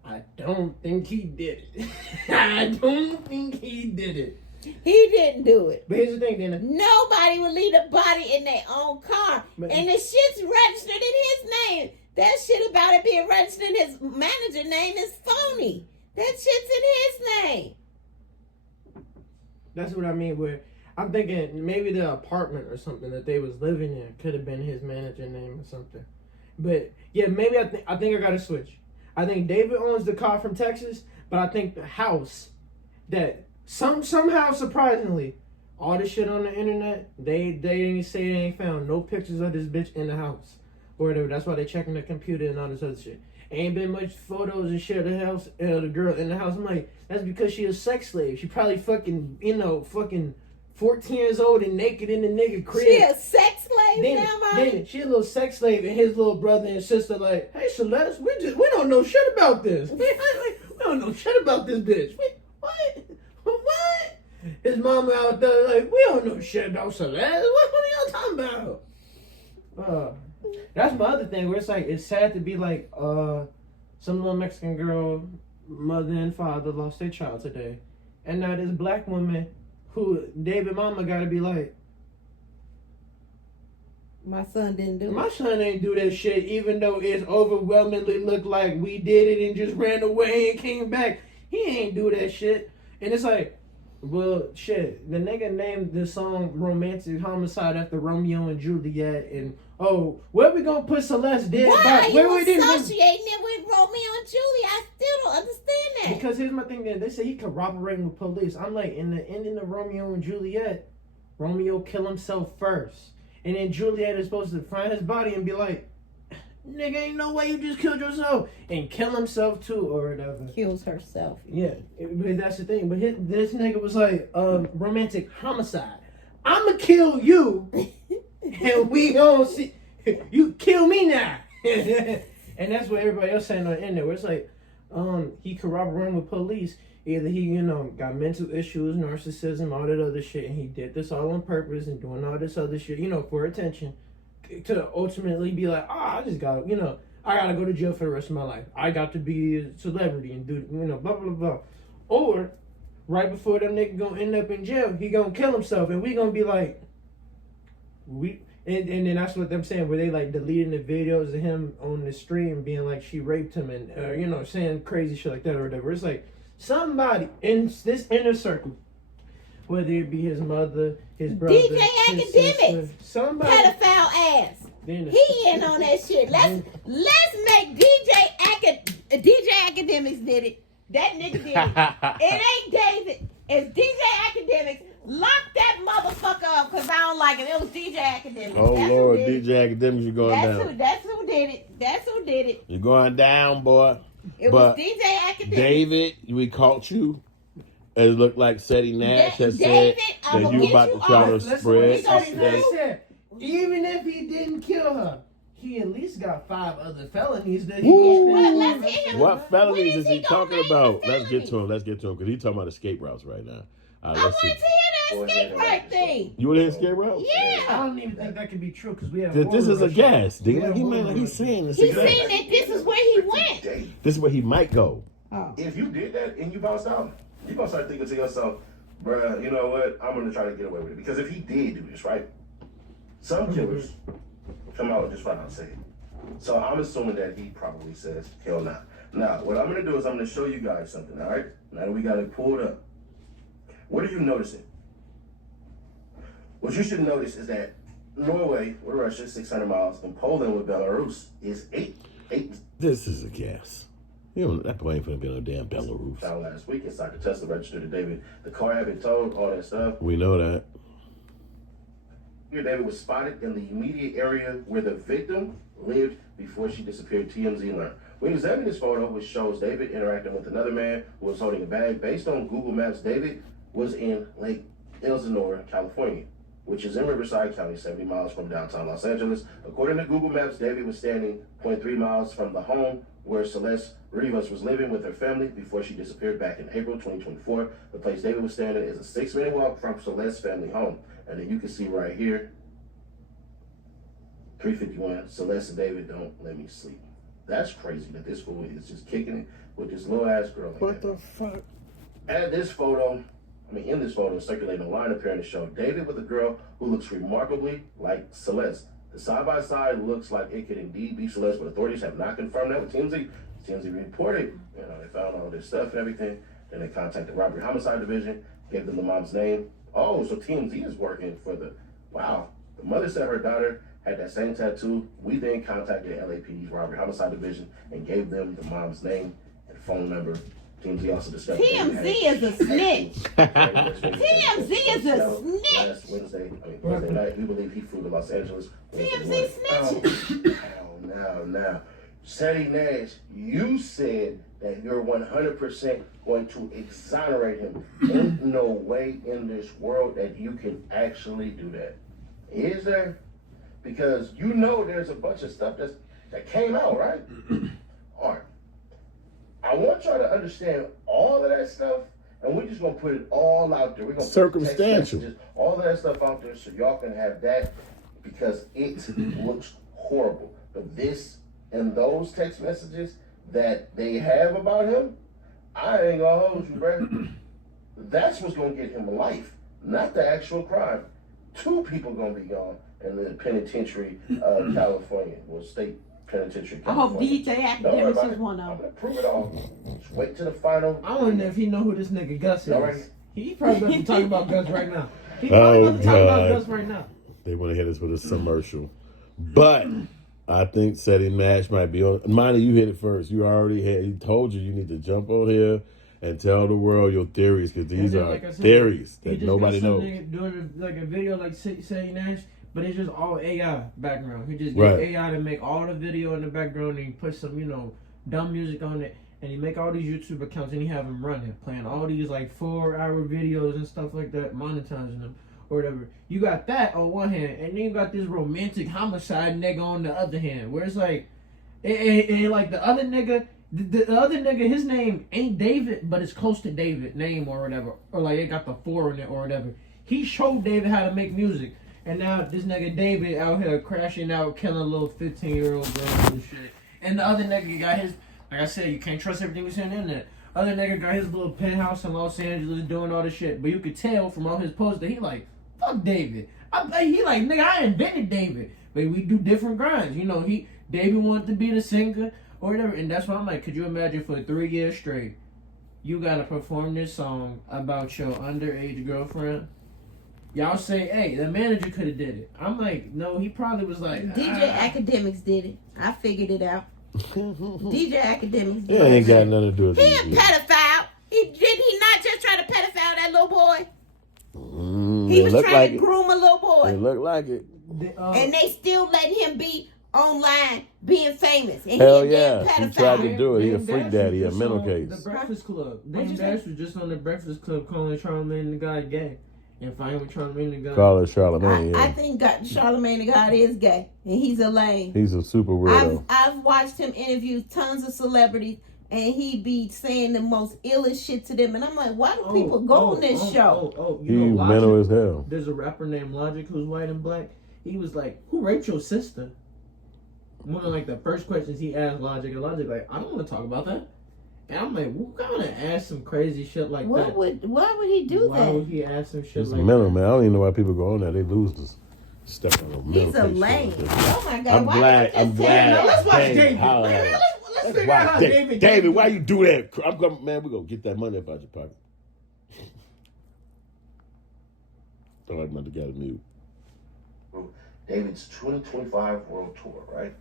I don't think he did it. I don't think he did it. He didn't do it. But here's the thing, Dana. Nobody would leave a body in their own car. But- And the shit's registered in his name. That shit about it being registered in his manager name is phony. That shit's in his name. That's what I mean. Where I'm thinking maybe the apartment or something that they was living in could have been his manager name or something. But yeah, maybe I think I got to switch. I think David owns the car from Texas, but I think the house that somehow surprisingly, all this shit on the internet, they didn't say they ain't found no pictures of this bitch in the house or whatever. That's why they checking the computer and all this other shit. Ain't been much photos and shit of the house, the girl in the house. I'm like, that's because she a sex slave. She probably fucking 14 years old and naked in the nigga crib. She a sex slave now, Mommy? Then she a little sex slave, and his little brother and sister like, hey Celeste, we don't know shit about this. We don't know shit about this bitch. What? His mama out there like, we don't know shit about Celeste. What are y'all talking about? That's my other thing where it's like, it's sad to be like, some little Mexican girl, mother and father lost their child today. And now this black woman who David mama gotta be like, My son didn't do my it. son ain't do that shit, even though it's overwhelmingly looked like we did it and just ran away and came back. He ain't do that shit. And it's like, well, shit, the nigga named the song Romantic Homicide after Romeo and Juliet, and oh, where we gonna put Celeste dead Why body? are Where you we didn't associating it with Romeo and Juliet? I still don't understand that. Because here's my thing, then they say he corroborating with police. I'm like, in the ending of Romeo and Juliet, Romeo killed himself first. And then Juliet is supposed to find his body and be like, nigga, ain't no way you just killed yourself. And kill himself too, or whatever. Kills herself. Yeah, but that's the thing. But this nigga was like, romantic homicide. I'ma kill you, and we gonna see. You kill me now. And that's what everybody else saying on the internet. Where it's like, he corroborating with police. Either he, got mental issues, narcissism, all that other shit, and he did this all on purpose and doing all this other shit, for attention, to ultimately be like, I just got, I gotta go to jail for the rest of my life. I got to be a celebrity and do, blah, blah, blah. Or, right before them nigga gonna end up in jail, he gonna kill himself, and we gonna be like, and then that's what them saying, where they like deleting the videos of him on the stream being like she raped him and, saying crazy shit like that or whatever. It's like, somebody in this inner circle, whether it be his mother, his brother, DJ his sister, somebody, pedophile ass. He in on that shit. Let's make DJ Academics did it. That nigga did it. It ain't David. It's DJ Academics. Lock that motherfucker up because I don't like it. It was DJ Academics. Oh Lord, DJ Academics, you're going down. That's who did it. That's who did it. You're going down, boy. It was DJ Academics. David, we caught you. It looked like Seti Nash has said that you about to try to spread. Even if he didn't kill her, he at least got 5 other felonies that he What felonies is he talking about? Let's get to him because he's talking about escape routes right now. I want to hear that escape route thing. You want to hear escape route? Yeah. I don't even think that could be true because we have. This is a guess. He's saying this. He's saying that this is where he went. This is where he might go. Oh. If you did that and you bounced out, you're going to start thinking to yourself, bruh, you know what? I'm going to try to get away with it. Because if he did do this, right? Some killers come out and just flat out say it. So I'm assuming that he probably says, hell nah. Now, what I'm going to do is I'm going to show you guys something, all right? Now that we got it pulled up. What are you noticing? What you should notice is that Norway with Russia, 600 miles, and Poland with Belarus is 8. This is a guess. That boy ain't finna be no damn Belarus. Found last week inside the Tesla register to David. The car had been towed, all that stuff. We know that. Here, David was spotted in the immediate area where the victim lived before she disappeared, TMZ learned. We examined this photo, which shows David interacting with another man who was holding a bag. Based on Google Maps, David was in Lake Elsinore, California, which is in Riverside County, 70 miles from downtown Los Angeles. According to Google Maps, David was standing 0.3 miles from the home where Celeste Rivas was living with her family before she disappeared back in April 2024. The place David was standing is a 6-minute walk from Celeste's family home. And then you can see right here, 351, Celeste and David don't let me sleep. That's crazy that this fool is just kicking it with this little ass girl like what that. The fuck? In this photo, circulating online appearing to show David with a girl who looks remarkably like Celeste. The side-by-side looks like it could indeed be Celeste, but authorities have not confirmed that with TMZ. TMZ reported, they found all this stuff and everything. Then they contacted the Robbery Homicide Division, gave them the mom's name. Oh, so TMZ is working for wow. The mother said her daughter had that same tattoo. We then contacted LAPD's Robbery Homicide Division and gave them the mom's name and phone number. TMZ also discovered TMZ is a snitch. TMZ is a snitch. Last Wednesday night, we believe he flew to Los Angeles. TMZ snitching. Now. Seti Nash, you said that you're 100% going to exonerate him. There's no way in this world that you can actually do that. Is there? Because there's a bunch of stuff that came out, right? All right. I want y'all to understand all of that stuff, and we're just going to put it all out there. We're going to circumstantial. Put all of that stuff out there so y'all can have that because it looks horrible. But this and those text messages that they have about him, I ain't going to hold you, bro. That's what's going to get him life, not the actual crime. 2 people going to be gone in the penitentiary of California, or state penitentiary. I hope DJ Academics is one of them. I'm going to prove it all. Just wait to the final. I want to know if he know who this nigga Gus is. Right. He probably doesn't talk about Gus right now. He probably doesn't talk about Gus right now. They want to hit us with a commercial. But I think Seti Nash might be on. Minor, you hit it first. You already had. He told you need to jump on here and tell the world your theories because these are theories that nobody knows. Doing like a video like Seti Nash but it's just all AI background. He just get Right. AI to make all the video in the background, and he put some, dumb music on it, and he make all these YouTube accounts, and he have them running, playing all these like 4-hour videos and stuff like that, monetizing them or whatever. You got that on one hand, and then you got this romantic homicide nigga on the other hand, where it's like, and like the other nigga. The other nigga, his name ain't David, but it's close to David name or whatever, or like it got the 4 in it or whatever. He showed David how to make music, and now this nigga David out here crashing out, killing little 15-year-old girls and shit. And the other nigga got his, like I said, you can't trust everything we see on the internet. Other nigga got his little penthouse in Los Angeles doing all this shit, but you could tell from all his posts that he like, fuck David. He like, nigga, I invented David, but we do different grinds. David wanted to be the singer or whatever, and that's why I'm like, could you imagine for 3 years straight, you gotta perform this song about your underage girlfriend? Y'all say, hey, the manager could have did it. I'm like, no, he probably was like, DJ Academics did it. I figured it out. DJ Academics did It ain't got nothing to do with He a it. pedophile. Did he not just try to pedophile that little boy? He was trying like to groom a little boy. It looked like it. And they still letting him be online being famous. And Hell he a yeah. damn He tried pedophile. to do it. He a Dame freak Dash daddy, a was just mental on case. The Breakfast Club. What'd Dame you say? Dash was just on the Breakfast Club calling Charlamagne the guy gay. And finally Charlamagne the guy. Call it Charlamagne, I yeah. think Charlamagne the God is gay. And he's a lame. He's a super weirdo. I've watched him interview tons of celebrities, and he be saying the most illest shit to them. And I'm like, why do people go on this show? He mental as hell. There's a rapper named Logic who's white and black. He was like, who raped your sister? One of like the first questions he asked Logic, and Logic like, I don't want to talk about that. And I'm like, who gonna ask some crazy shit like that? Why would he do Why that? would he ask some shit It's like mental, that? man. I don't even know why people go on there. They lose this stuff on a mental He's a case. lame. Oh my God. I'm why glad. you I'm just glad. saying Let's watch Dame David. hollered Man, at him. let's figure out how David. David, why you do that? I'm going, man. We're gonna get that money up out your pocket. Thought I'm about to get a mute. David's 2025 World Tour, right?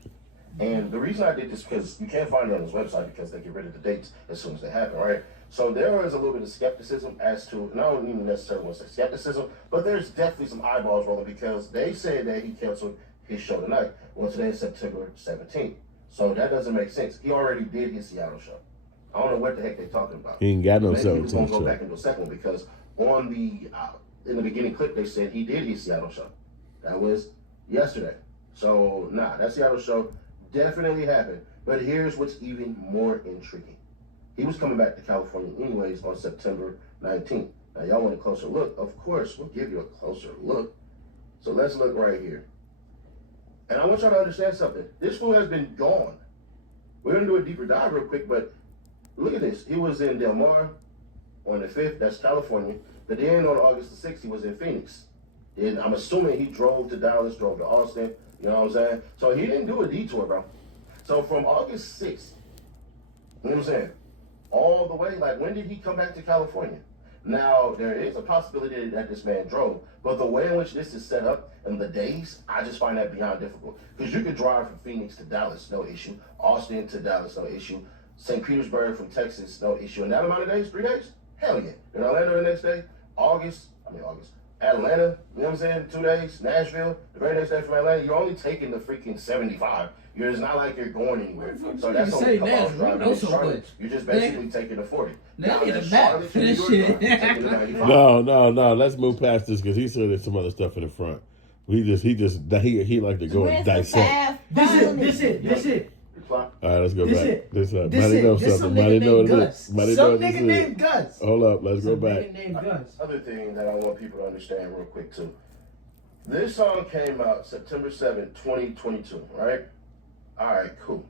And the reason I did this because you can't find it on his website because they get rid of the dates as soon as they happen, right? So there is a little bit of skepticism as to, and I don't even necessarily want to say skepticism, but there's definitely some eyeballs rolling because they said that he canceled his show tonight. Well, today is September 17th. So that doesn't make sense. He already did his Seattle show. I don't know what the heck they're talking about. He ain't got no Maybe he was going 17th to go show. back into a second one because on the, in the beginning clip, they said he did his Seattle show. That was yesterday. So, that Seattle show definitely happened. But here's what's even more intriguing. He was coming back to California anyways on September 19th. Now, y'all want a closer look? Of course, we'll give you a closer look. So let's look right here. And I want y'all to understand something. This fool has been gone. We're going to do a deeper dive real quick, but look at this. He was in Del Mar on the 5th. That's California. But then on August the 6th, he was in Phoenix. And I'm assuming he drove to Dallas, drove to Austin. You know what I'm saying? So he didn't do a detour, bro. So from August 6th, you know what I'm saying? All the way, like, when did he come back to California? Now, there is a possibility that this man drove, but the way in which this is set up and the days, I just find that beyond difficult. Because you could drive from Phoenix to Dallas, no issue. Austin to Dallas, no issue. St. Petersburg from Texas, no issue. And that amount of days, 3 days? Hell yeah. In Orlando the next day, August. Atlanta, you know what I'm saying? 2 days. Nashville, the very next day from Atlanta. You're only taking the freaking 75. It's not like you're going anywhere. So that's only a couple hours driving in Charlotte. You're just basically taking the 40. Now get that's a map Charlotte for to this New York, shit. taking the 95. No. Let's move past this because he said there's some other stuff in the front. He like to go and dissect. This it. Reply. All right, let's go This back. it. This up. This Mighty it. know This something. some Mighty nigga know named this. Gus. Mighty Some know this nigga is. named Gus. Hold up, let's go Some back. nigga named Gus. Other thing that I want people to understand real quick too. This song came out September 7th, 2022, right? All right, cool.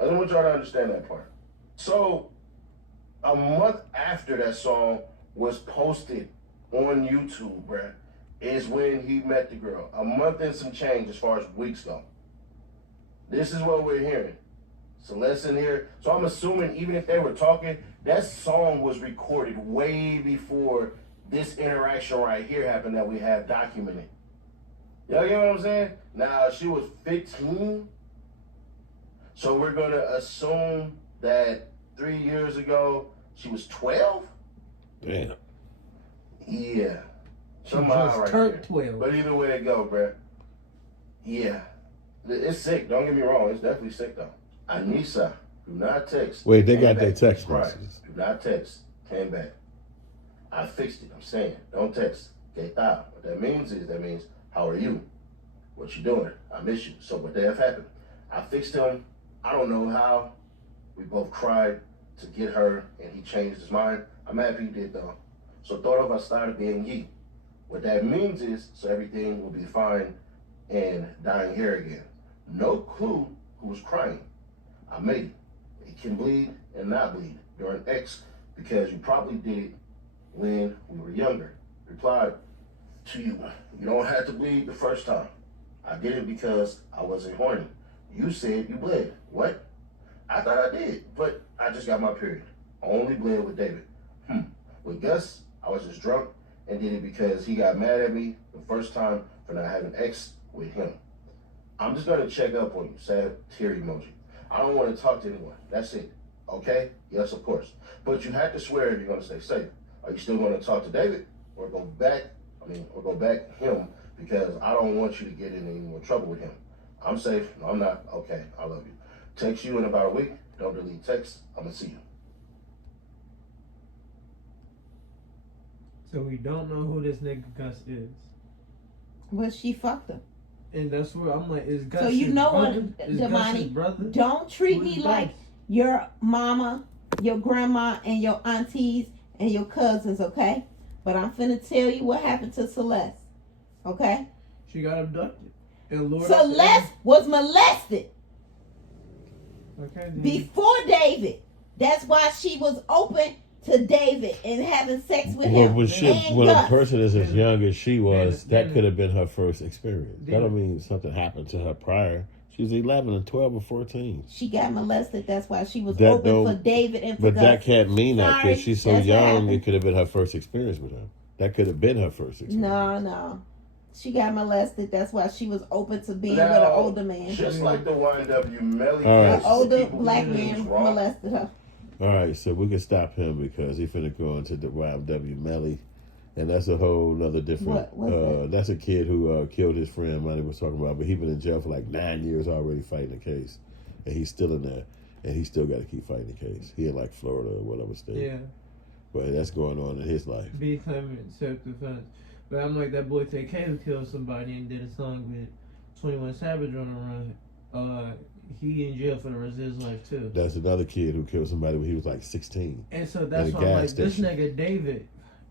I don't want y'all to understand that part. So, a month after that song was posted on YouTube, bruh, is when he met the girl. A month and some change as far as weeks go. This is what we're hearing. Celeste in here. So I'm assuming even if they were talking, that song was recorded way before this interaction right here happened that we have documented. Y'all get what I'm saying? Now, she was 15. So we're going to assume that 3 years ago, she was 12? Damn. Yeah. She Somehow just right turned there. 12. But either way it go, bruh. Yeah. It's sick. Don't get me wrong. It's definitely sick, though. Anissa, do not text. Wait, they got Came their back. text Right. messages. Do not text. Came back. I fixed it. I'm saying, don't text. Get out. What that means is, how are you? What you doing? I miss you. So what the F happened? I fixed him. I don't know how. We both cried to get her, and he changed his mind. I'm happy he did, though. So thought of I started being ye. What that means is, so everything will be fine and dying here again. No clue who was crying. I made it. It can bleed and not bleed during X because you probably did it when we were younger. Replied to you, you don't have to bleed the first time. I did it because I wasn't horny. You said you bled. What? I thought I did, but I just got my period. I only bled with David. With Gus, I was just drunk and did it because he got mad at me the first time for not having X with him. I'm just gonna check up on you, sad tear emoji. I don't want to talk to anyone. That's it. Okay? Yes, of course. But you have to swear you're gonna stay safe. Are you still gonna talk to David or go back him because I don't want you to get in any more trouble with him. I'm safe. No, I'm not. Okay, I love you. Text you in about a week. Don't delete text. I'm gonna see you. So we don't know who this nigga Gus is. Well, she fucked him. And that's where I'm like, is Gus So you know brother? what, Is Gus his Damani? brother? Don't treat Who's me Gus? like your mama, your grandma, and your aunties and your cousins, okay? But I'm finna tell you what happened to Celeste, okay? She got abducted. And lured Celeste was molested Okay. Then. before David. That's why she was open to David and having sex with Well, him. when a Gus. person is as young as she was, Then- that could have been her first experience. That Then- don't mean something happened to her prior. She was 11 or 12 or 14. She got molested. That's why she was That open don't- for David and for But Gus. that can't mean that Sorry, because she's so that's what young. happened. It could have been her first experience with him. That could have been her first experience. No. She got molested. That's why she was open to being Now, with an older man. Just like the YNW Melly. All right. An older people black do things man wrong. molested her. All right, so we can stop him because he finna go into the YMW Melly, and that's a whole nother different. What's that? That's a kid who killed his friend. Money was talking about, but he been in jail for like 9 years already fighting the case, and he's still in there, and he still got to keep fighting the case. He in like Florida or whatever state. Yeah. But that's going on in his life. Be claiming self-defense. But I'm like that boy TK who killed somebody and did a song with 21 Savage on the run. He in jail for the rest of his life too. That's another kid who killed somebody when he was like 16. And so that's At a why I'm like, gas this station. nigga David,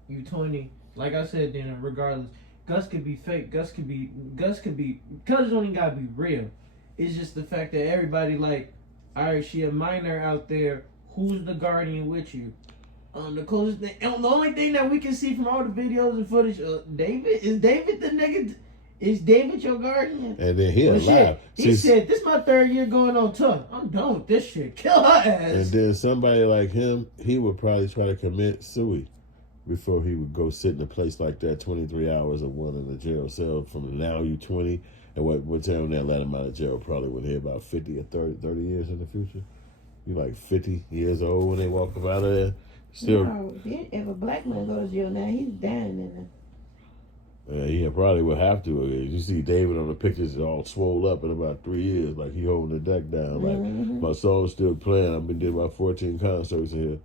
you 20. Like I said, then regardless, Gus could be fake. Gus could be. Cuz don't even gotta be real. It's just the fact that everybody like, alright, she a minor out there. Who's the guardian with you? The closest thing, and the only thing that we can see from all the videos and footage, David is David the nigga. Is David your guardian? And then he Well, alive. shit, he See, said, "This my 3rd year going on tour. I'm done with this shit. Kill her and ass." then somebody like him, he would probably try to commit suicide before he would go sit in a place like that 23 hours of one in the jail cell from now you 20. And what time that let him out of jail probably would hear about 50 or 30 years in the future. You like 50 years old when they walk up out of there. Still, No, if a black man goes to jail now, he's dying in there. he probably would have to. You see David on the pictures all swole up in about 3 years, like he holding the deck down. Like my song's still playing. I've been doing about 14 concerts here.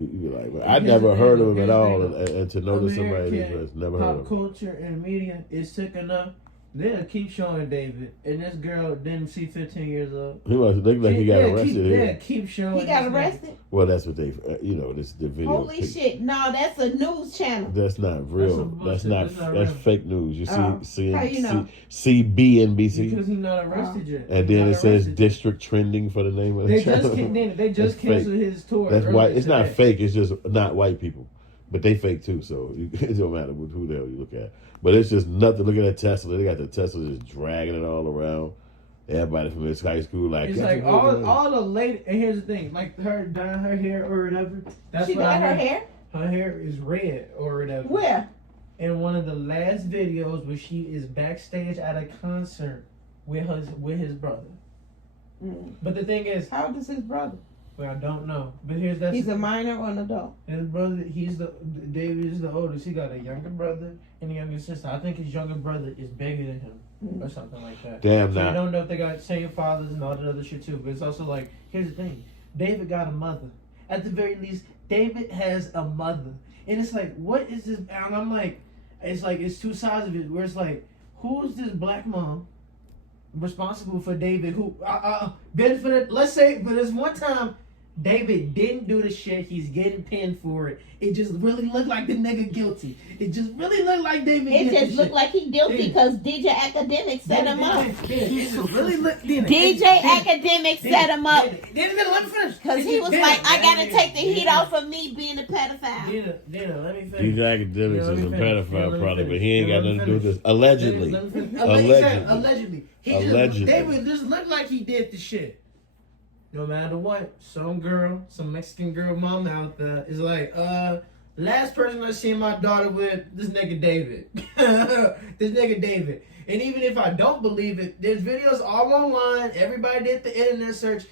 You're like, well, I never heard of him at all, and to know that somebody has never heard of him. Pop culture and media is sick enough. They'll keep showing David, and this girl didn't see 15 years old. He must look like he got arrested here. Keep showing. He got arrested? Well, that's what they, this the video. Holy shit. No, that's a news channel. That's not real. That's That's real. fake news. You see, How you know? CBNBC. Because he's not arrested yet. And then it says district trending for the name of the channel. They just canceled his tour. That's earlier white. It's not today. fake. It's just not white people. But they fake too, so it don't matter who the hell you look at. But it's just nothing. Look at that Tesla. They got the Tesla just dragging it all around. Everybody from this high school like. It's like all the lady. And here's the thing, like her dyeing her hair or whatever. That's She what I dyed her heard. hair? Her hair is red or whatever. Where? In one of the last videos where she is backstage at a concert with his brother. Mm. But the thing is, how old is his brother? But I don't know. But here's that. He's a minor or an adult? His brother, David is the oldest. He got a younger brother and a younger sister. I think his younger brother is bigger than him or something like that. Damn, so nah. I don't know if they got same fathers and all that other shit too. But it's also like, here's the thing. David got a mother. At the very least, David has a mother. And it's like, what is this? And I'm like, it's two sides of it where it's like, who's this black mom responsible for David who, let's say, but there's one time David didn't do the shit. He's getting pinned for it. It just really looked like the nigga guilty. It just really looked like David. It just looked like he guilty because DJ Academic set him up. DJ Academic set him up because he was like, I gotta take the heat off of me being a pedophile. Let me finish. These academics is a pedophile probably, but he ain't got nothing to do with this. Allegedly. David just looked like he did the shit. No matter what, some Mexican girl mom out there is like, last person I seen my daughter with, this nigga David. And even if I don't believe it, there's videos all online. Everybody did the internet search.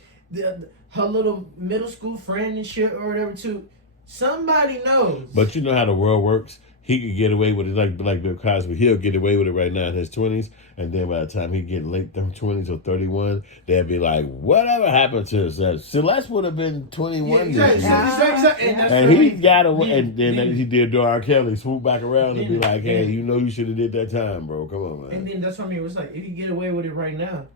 Her little middle school friend and shit or whatever too. Somebody knows. But you know how the world works. He could get away with it like Bill Cosby. He'll get away with it right now in his 20s. And then by the time he get late 20s or 31, they'll be like, whatever happened to Celeste? Celeste would have been 21. Exactly. And he got away. And then he did R. Kelly, swoop back around and be like, hey, you know you should have did that time, bro. Come on, man. And then that's what I mean. It was like, if you get away with it right now,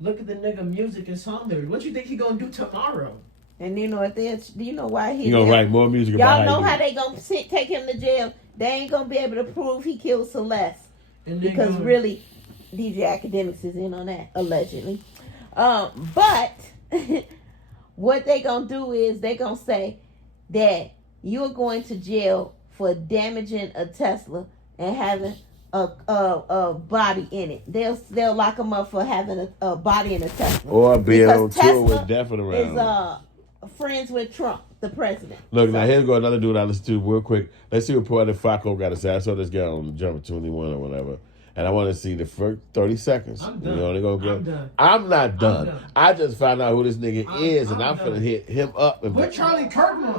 look at the nigga music and song lyrics. What you think he gonna do tomorrow? And you know, do you know why he gonna write more music about y'all know how they gonna take him to jail? They ain't gonna be able to prove he killed Celeste because really, DJ Academics is in on that allegedly. But what they gonna do is they gonna say that you're going to jail for damaging a Tesla and having a body in it. They'll lock him up for having a body in a Tesla or being because on tour with Definite around. Is friends with Trump, the president. Look, now here's go another dude I listen to real quick. Let's see what Puerto Faco got to say. I saw this guy on Jump 21 or whatever. And I want to see the first 30 seconds. I'm done. You only gonna go. I'm done. I'm not done. I'm done. I just found out who this nigga is, and I'm finna hit him up. And put Charlie Kirkman.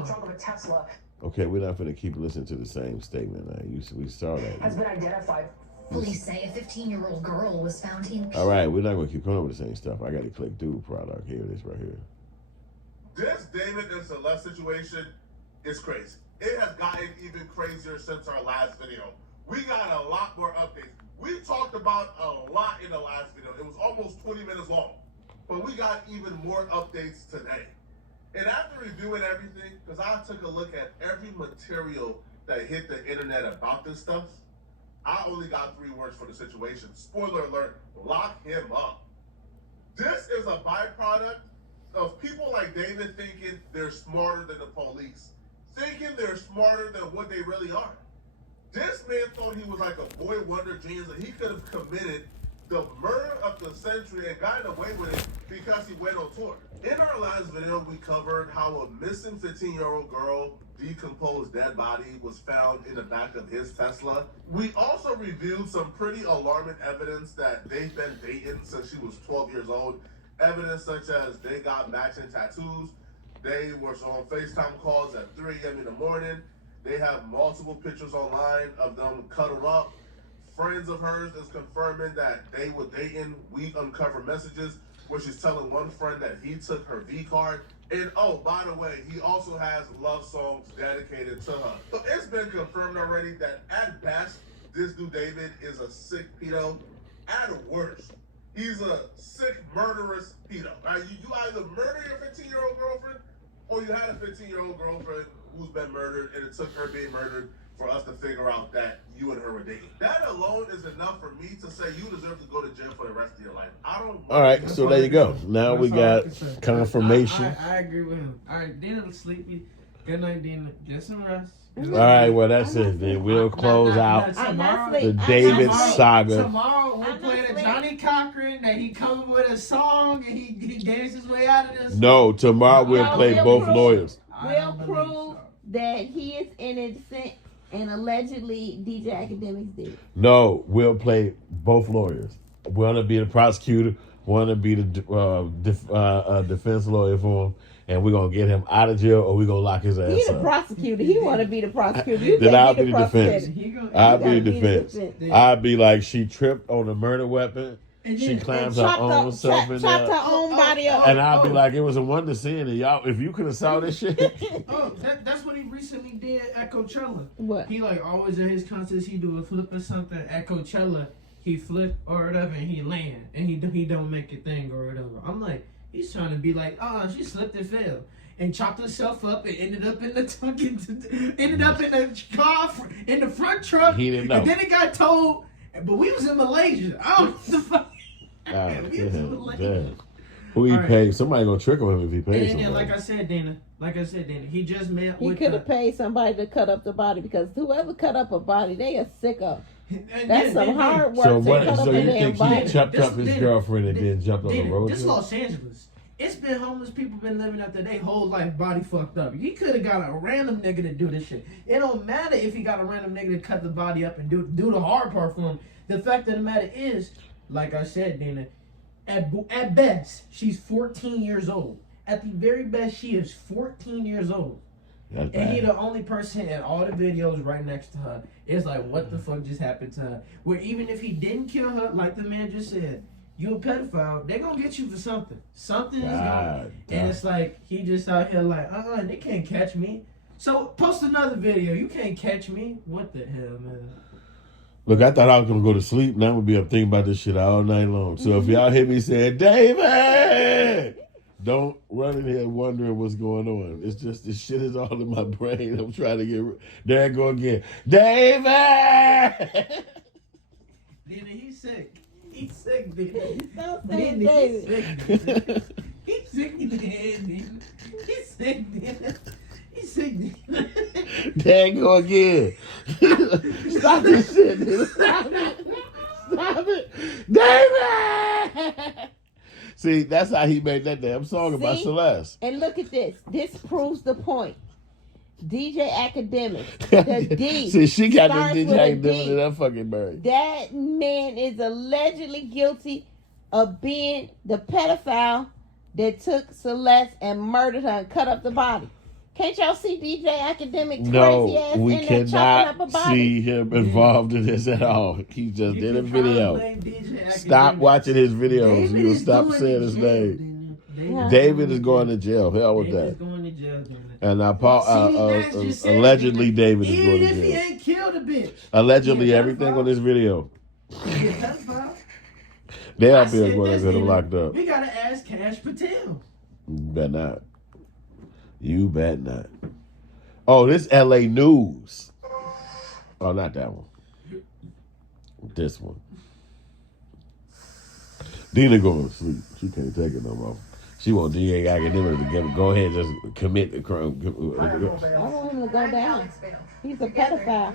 Okay, we're not finna keep listening to the same statement. We saw that. Has been identified. Police say a 15-year-old girl was found in pieces. All right, we're not gonna keep coming up with the same stuff. I got to click dude product. Here it is right here. This David and Celeste situation is crazy. It has gotten even crazier since our last video. We got a lot more updates. We talked about a lot in the last video. It was almost 20 minutes long. But we got even more updates today. And after reviewing everything, because I took a look at every material that hit the internet about this stuff, I only got 3 words for the situation. Spoiler alert, lock him up. This is a byproduct of people like David thinking they're smarter than the police, thinking they're smarter than what they really are. This man thought he was like a boy wonder genius and he could have committed the murder of the century and gotten away with it because he went on tour. In our last video, we covered how a missing 15-year-old girl decomposed dead body was found in the back of his Tesla. We also reviewed some pretty alarming evidence that they've been dating since she was 12 years old. Evidence such as they got matching tattoos, they were on FaceTime calls at 3 a.m. in the morning, they have multiple pictures online of them cuddled up. Friends of hers is confirming that they were dating. We uncovered messages where she's telling one friend that he took her V card. And oh, by the way, he also has love songs dedicated to her. So it's been confirmed already that at best, this dude David is a sick pedo. At worst, he's a sick, murderous pedo. Right? You either murder your 15-year-old girlfriend or you had a 15-year-old girlfriend who's been murdered and it took her being murdered for us to figure out that you and her were dating. That alone is enough for me to say you deserve to go to jail for the rest of your life. I don't. All right, so there you go. Now we got confirmation. I agree with him. All right, Dina, sleepy. Good night, Dina. Get some rest. All right, well that's it. Then we'll close out the David saga. Tomorrow we're playing a Johnny Cochran that he coming with a song and he dances his way out of this. No, tomorrow we'll play both lawyers. We'll prove that he is innocent and allegedly DJ Academics did. No, we'll play both lawyers. One to be the prosecutor, one to be the defense lawyer for him. and we're gonna get him out of jail, or we're gonna lock his ass He the up. prosecutor. He want to be the prosecutor. You Then can't I'll be be the the defense. prosecutor. I'll be gotta the defense. I'd be like, she tripped on a murder weapon. She climbs her own self in chopped there. her own body up. And I'll be like, it was a wonder seeing it. Y'all, if you could have saw this shit. That's what he recently did at Coachella. What? He like always in his concerts, he do a flip or something at Coachella. He flip or whatever, and he land, and he don't make a thing or whatever. I'm like, he's trying to be like, she slipped and fell, and chopped herself up, and ended up in the car in the front truck. He didn't know. And then it got told, but we was in Malaysia. I don't know what the fuck. Who he paid? Somebody gonna trick him if he pays somebody. And like I said, Dana, he just met He could have paid somebody to cut up the body, because whoever cut up a body, they are sick of. That's some hard work. So to cut up you a damn think body. he chopped up his girlfriend and then jumped on the road? This Los Angeles. It's been homeless people been living up there their whole life, body fucked up. He could have got a random nigga to do this shit. It don't matter if he got a random nigga to cut the body up and do the hard part for him. The fact of the matter is, like I said, Dana, at best, she's 14 years old. At the very best, she is 14 years old. That's and he bad. the only person in all the videos right next to her. It's like, what the fuck just happened to her? Where even if he didn't kill her, like the man just said, you a pedophile, they gonna get you for something. Something is going. And it's like, he just out here like, they can't catch me. So post another video. You can't catch me. What the hell, man? Look, I thought I was gonna go to sleep, and I'm gonna be up thinking about this shit all night long. So if y'all hear me saying, David, don't run in here wondering what's going on. It's just, this shit is all in my brain. I'm trying to get, there I go again. David! Then he's sick. He's sick, dude. Don't say say David. David. He's sick, dude. He's sick, dude. He's sick, dude. There you go again. Stop this shit, dude. Stop it. Stop it. David! See, that's how he made that damn song about Celeste. And look at this. This proves the point. DJ Academic. The D. See, she got the starts DJ with a Academic D. in that fucking bird. That man is allegedly guilty of being the pedophile that took Celeste and murdered her and cut up the body. Can't y'all see DJ Academic crazy ass we in there chopping up a cannot body? see him involved in this at all. He just did a video. Stop watching his videos. You will stop saying his name. David is going to jail. Hell with that. And allegedly David is going to Even if he jail. ain't killed a bitch. Allegedly everything on this video. They'll be going to get him locked up. We gotta ask Cash Patel. You bet not. You bet not. Oh, this LA News. Oh, not that one. This one. Dina going to sleep. She can't take it no more. She want DJ Academic to go ahead and just commit the crime. I want him to go down. He's a pedophile.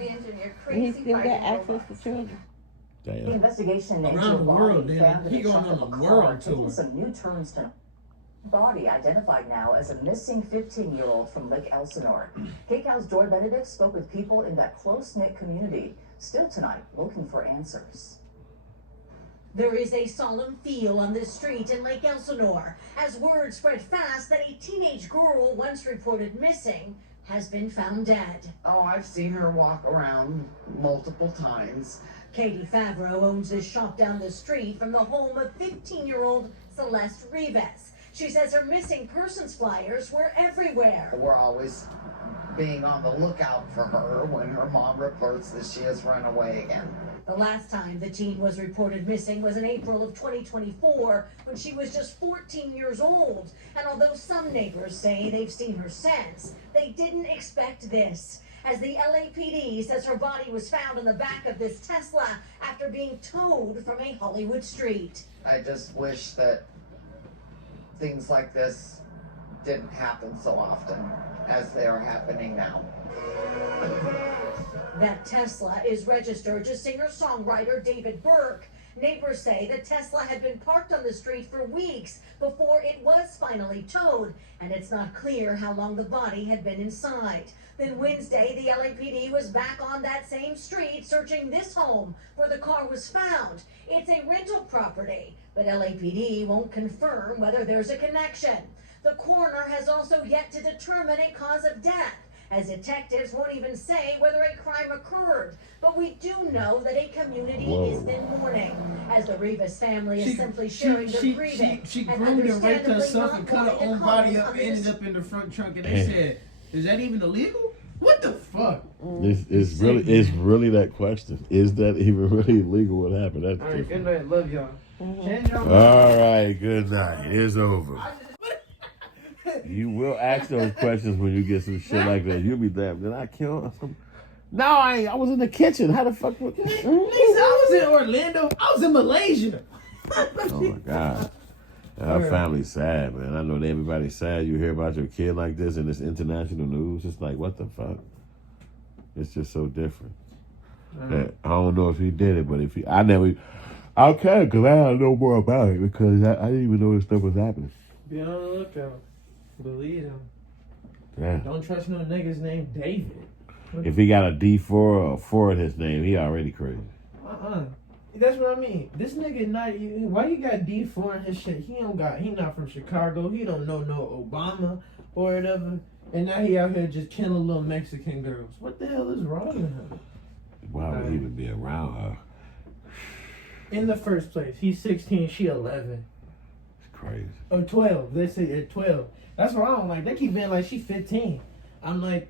And he still got access to children. Damn. The investigation into Around the world, body found then. He in the going trunk on of a a world car, tour. taking some new turns to body identified now as a missing 15-year-old from Lake Elsinore. KCAL's Joy Benedict spoke with people in that close-knit community, still tonight looking for answers. There is a solemn feel on this street in Lake Elsinore as word spread fast that a teenage girl once reported missing has been found dead. Oh, I've seen her walk around multiple times. Katie Favreau owns this shop down the street from the home of 15-year-old Celeste Rivas. She says her missing persons flyers were everywhere. We're always being on the lookout for her when her mom reports that she has run away again. The last time the teen was reported missing was in April of 2024 when she was just 14 years old. And although some neighbors say they've seen her since, they didn't expect this. As the LAPD says her body was found in the back of this Tesla after being towed from a Hollywood street. I just wish that things like this didn't happen so often as they are happening now. That Tesla is registered to singer-songwriter David Burke. Neighbors say the Tesla had been parked on the street for weeks before it was finally towed, and it's not clear how long the body had been inside. Then Wednesday, the LAPD was back on that same street searching this home where the car was found. It's a rental property, but LAPD won't confirm whether there's a connection. The coroner has also yet to determine a cause of death, as detectives won't even say whether a crime occurred. But we do know that a community is in mourning, as the Rivas family is simply sharing their grieving. She and groomed and raped understandably herself not and cut her wanting to own body comment up on and ended this. up in the front trunk, and they said, is that even illegal? What the fuck? It's really that question. Is that even really illegal? What happened? That's All right, different. good night. Love y'all. All right, good night. It's over. You will ask those questions when you get some shit like that. You'll be damn. Did I kill some? No, I ain't. I was in the kitchen. How the fuck was I was in Orlando. I was in Malaysia. Oh my God. Our family's sad, man. I know that everybody's sad. You hear about your kid like this and it's international news. It's like, what the fuck? It's just so different. That I don't know if he did it, but if he, I'll care because I don't know more about it because I didn't even know this stuff was happening. Be on the lookout. Believe him. Yeah. Don't trust no niggas named David. If he got a D4 or 4 in his name, he already crazy. That's what I mean. This nigga not even. Why you got D4 in his shit? He not from Chicago. He don't know no Obama or whatever. And now he out here just killing little Mexican girls. What the hell is wrong with him? Why would he even be around her? In the first place, he's 16, she 11. It's crazy. Or 12. They say at 12. That's what I don't like. They keep being like she 15. I'm like,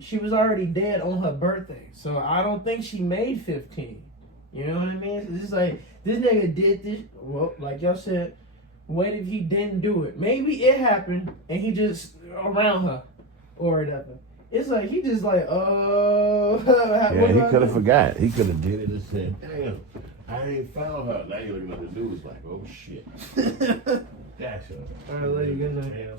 she was already dead on her birthday. So I don't think she made 15. You know what I mean? It's just like, this nigga did this. Well, like y'all said, what if he didn't do it? Maybe it happened and he just around her or whatever. It's like, he just like, yeah, he could have forgot. He could have did it and said, damn, I ain't found her. Now you're looking at the news like, oh shit. That's her. All right, lady, good night.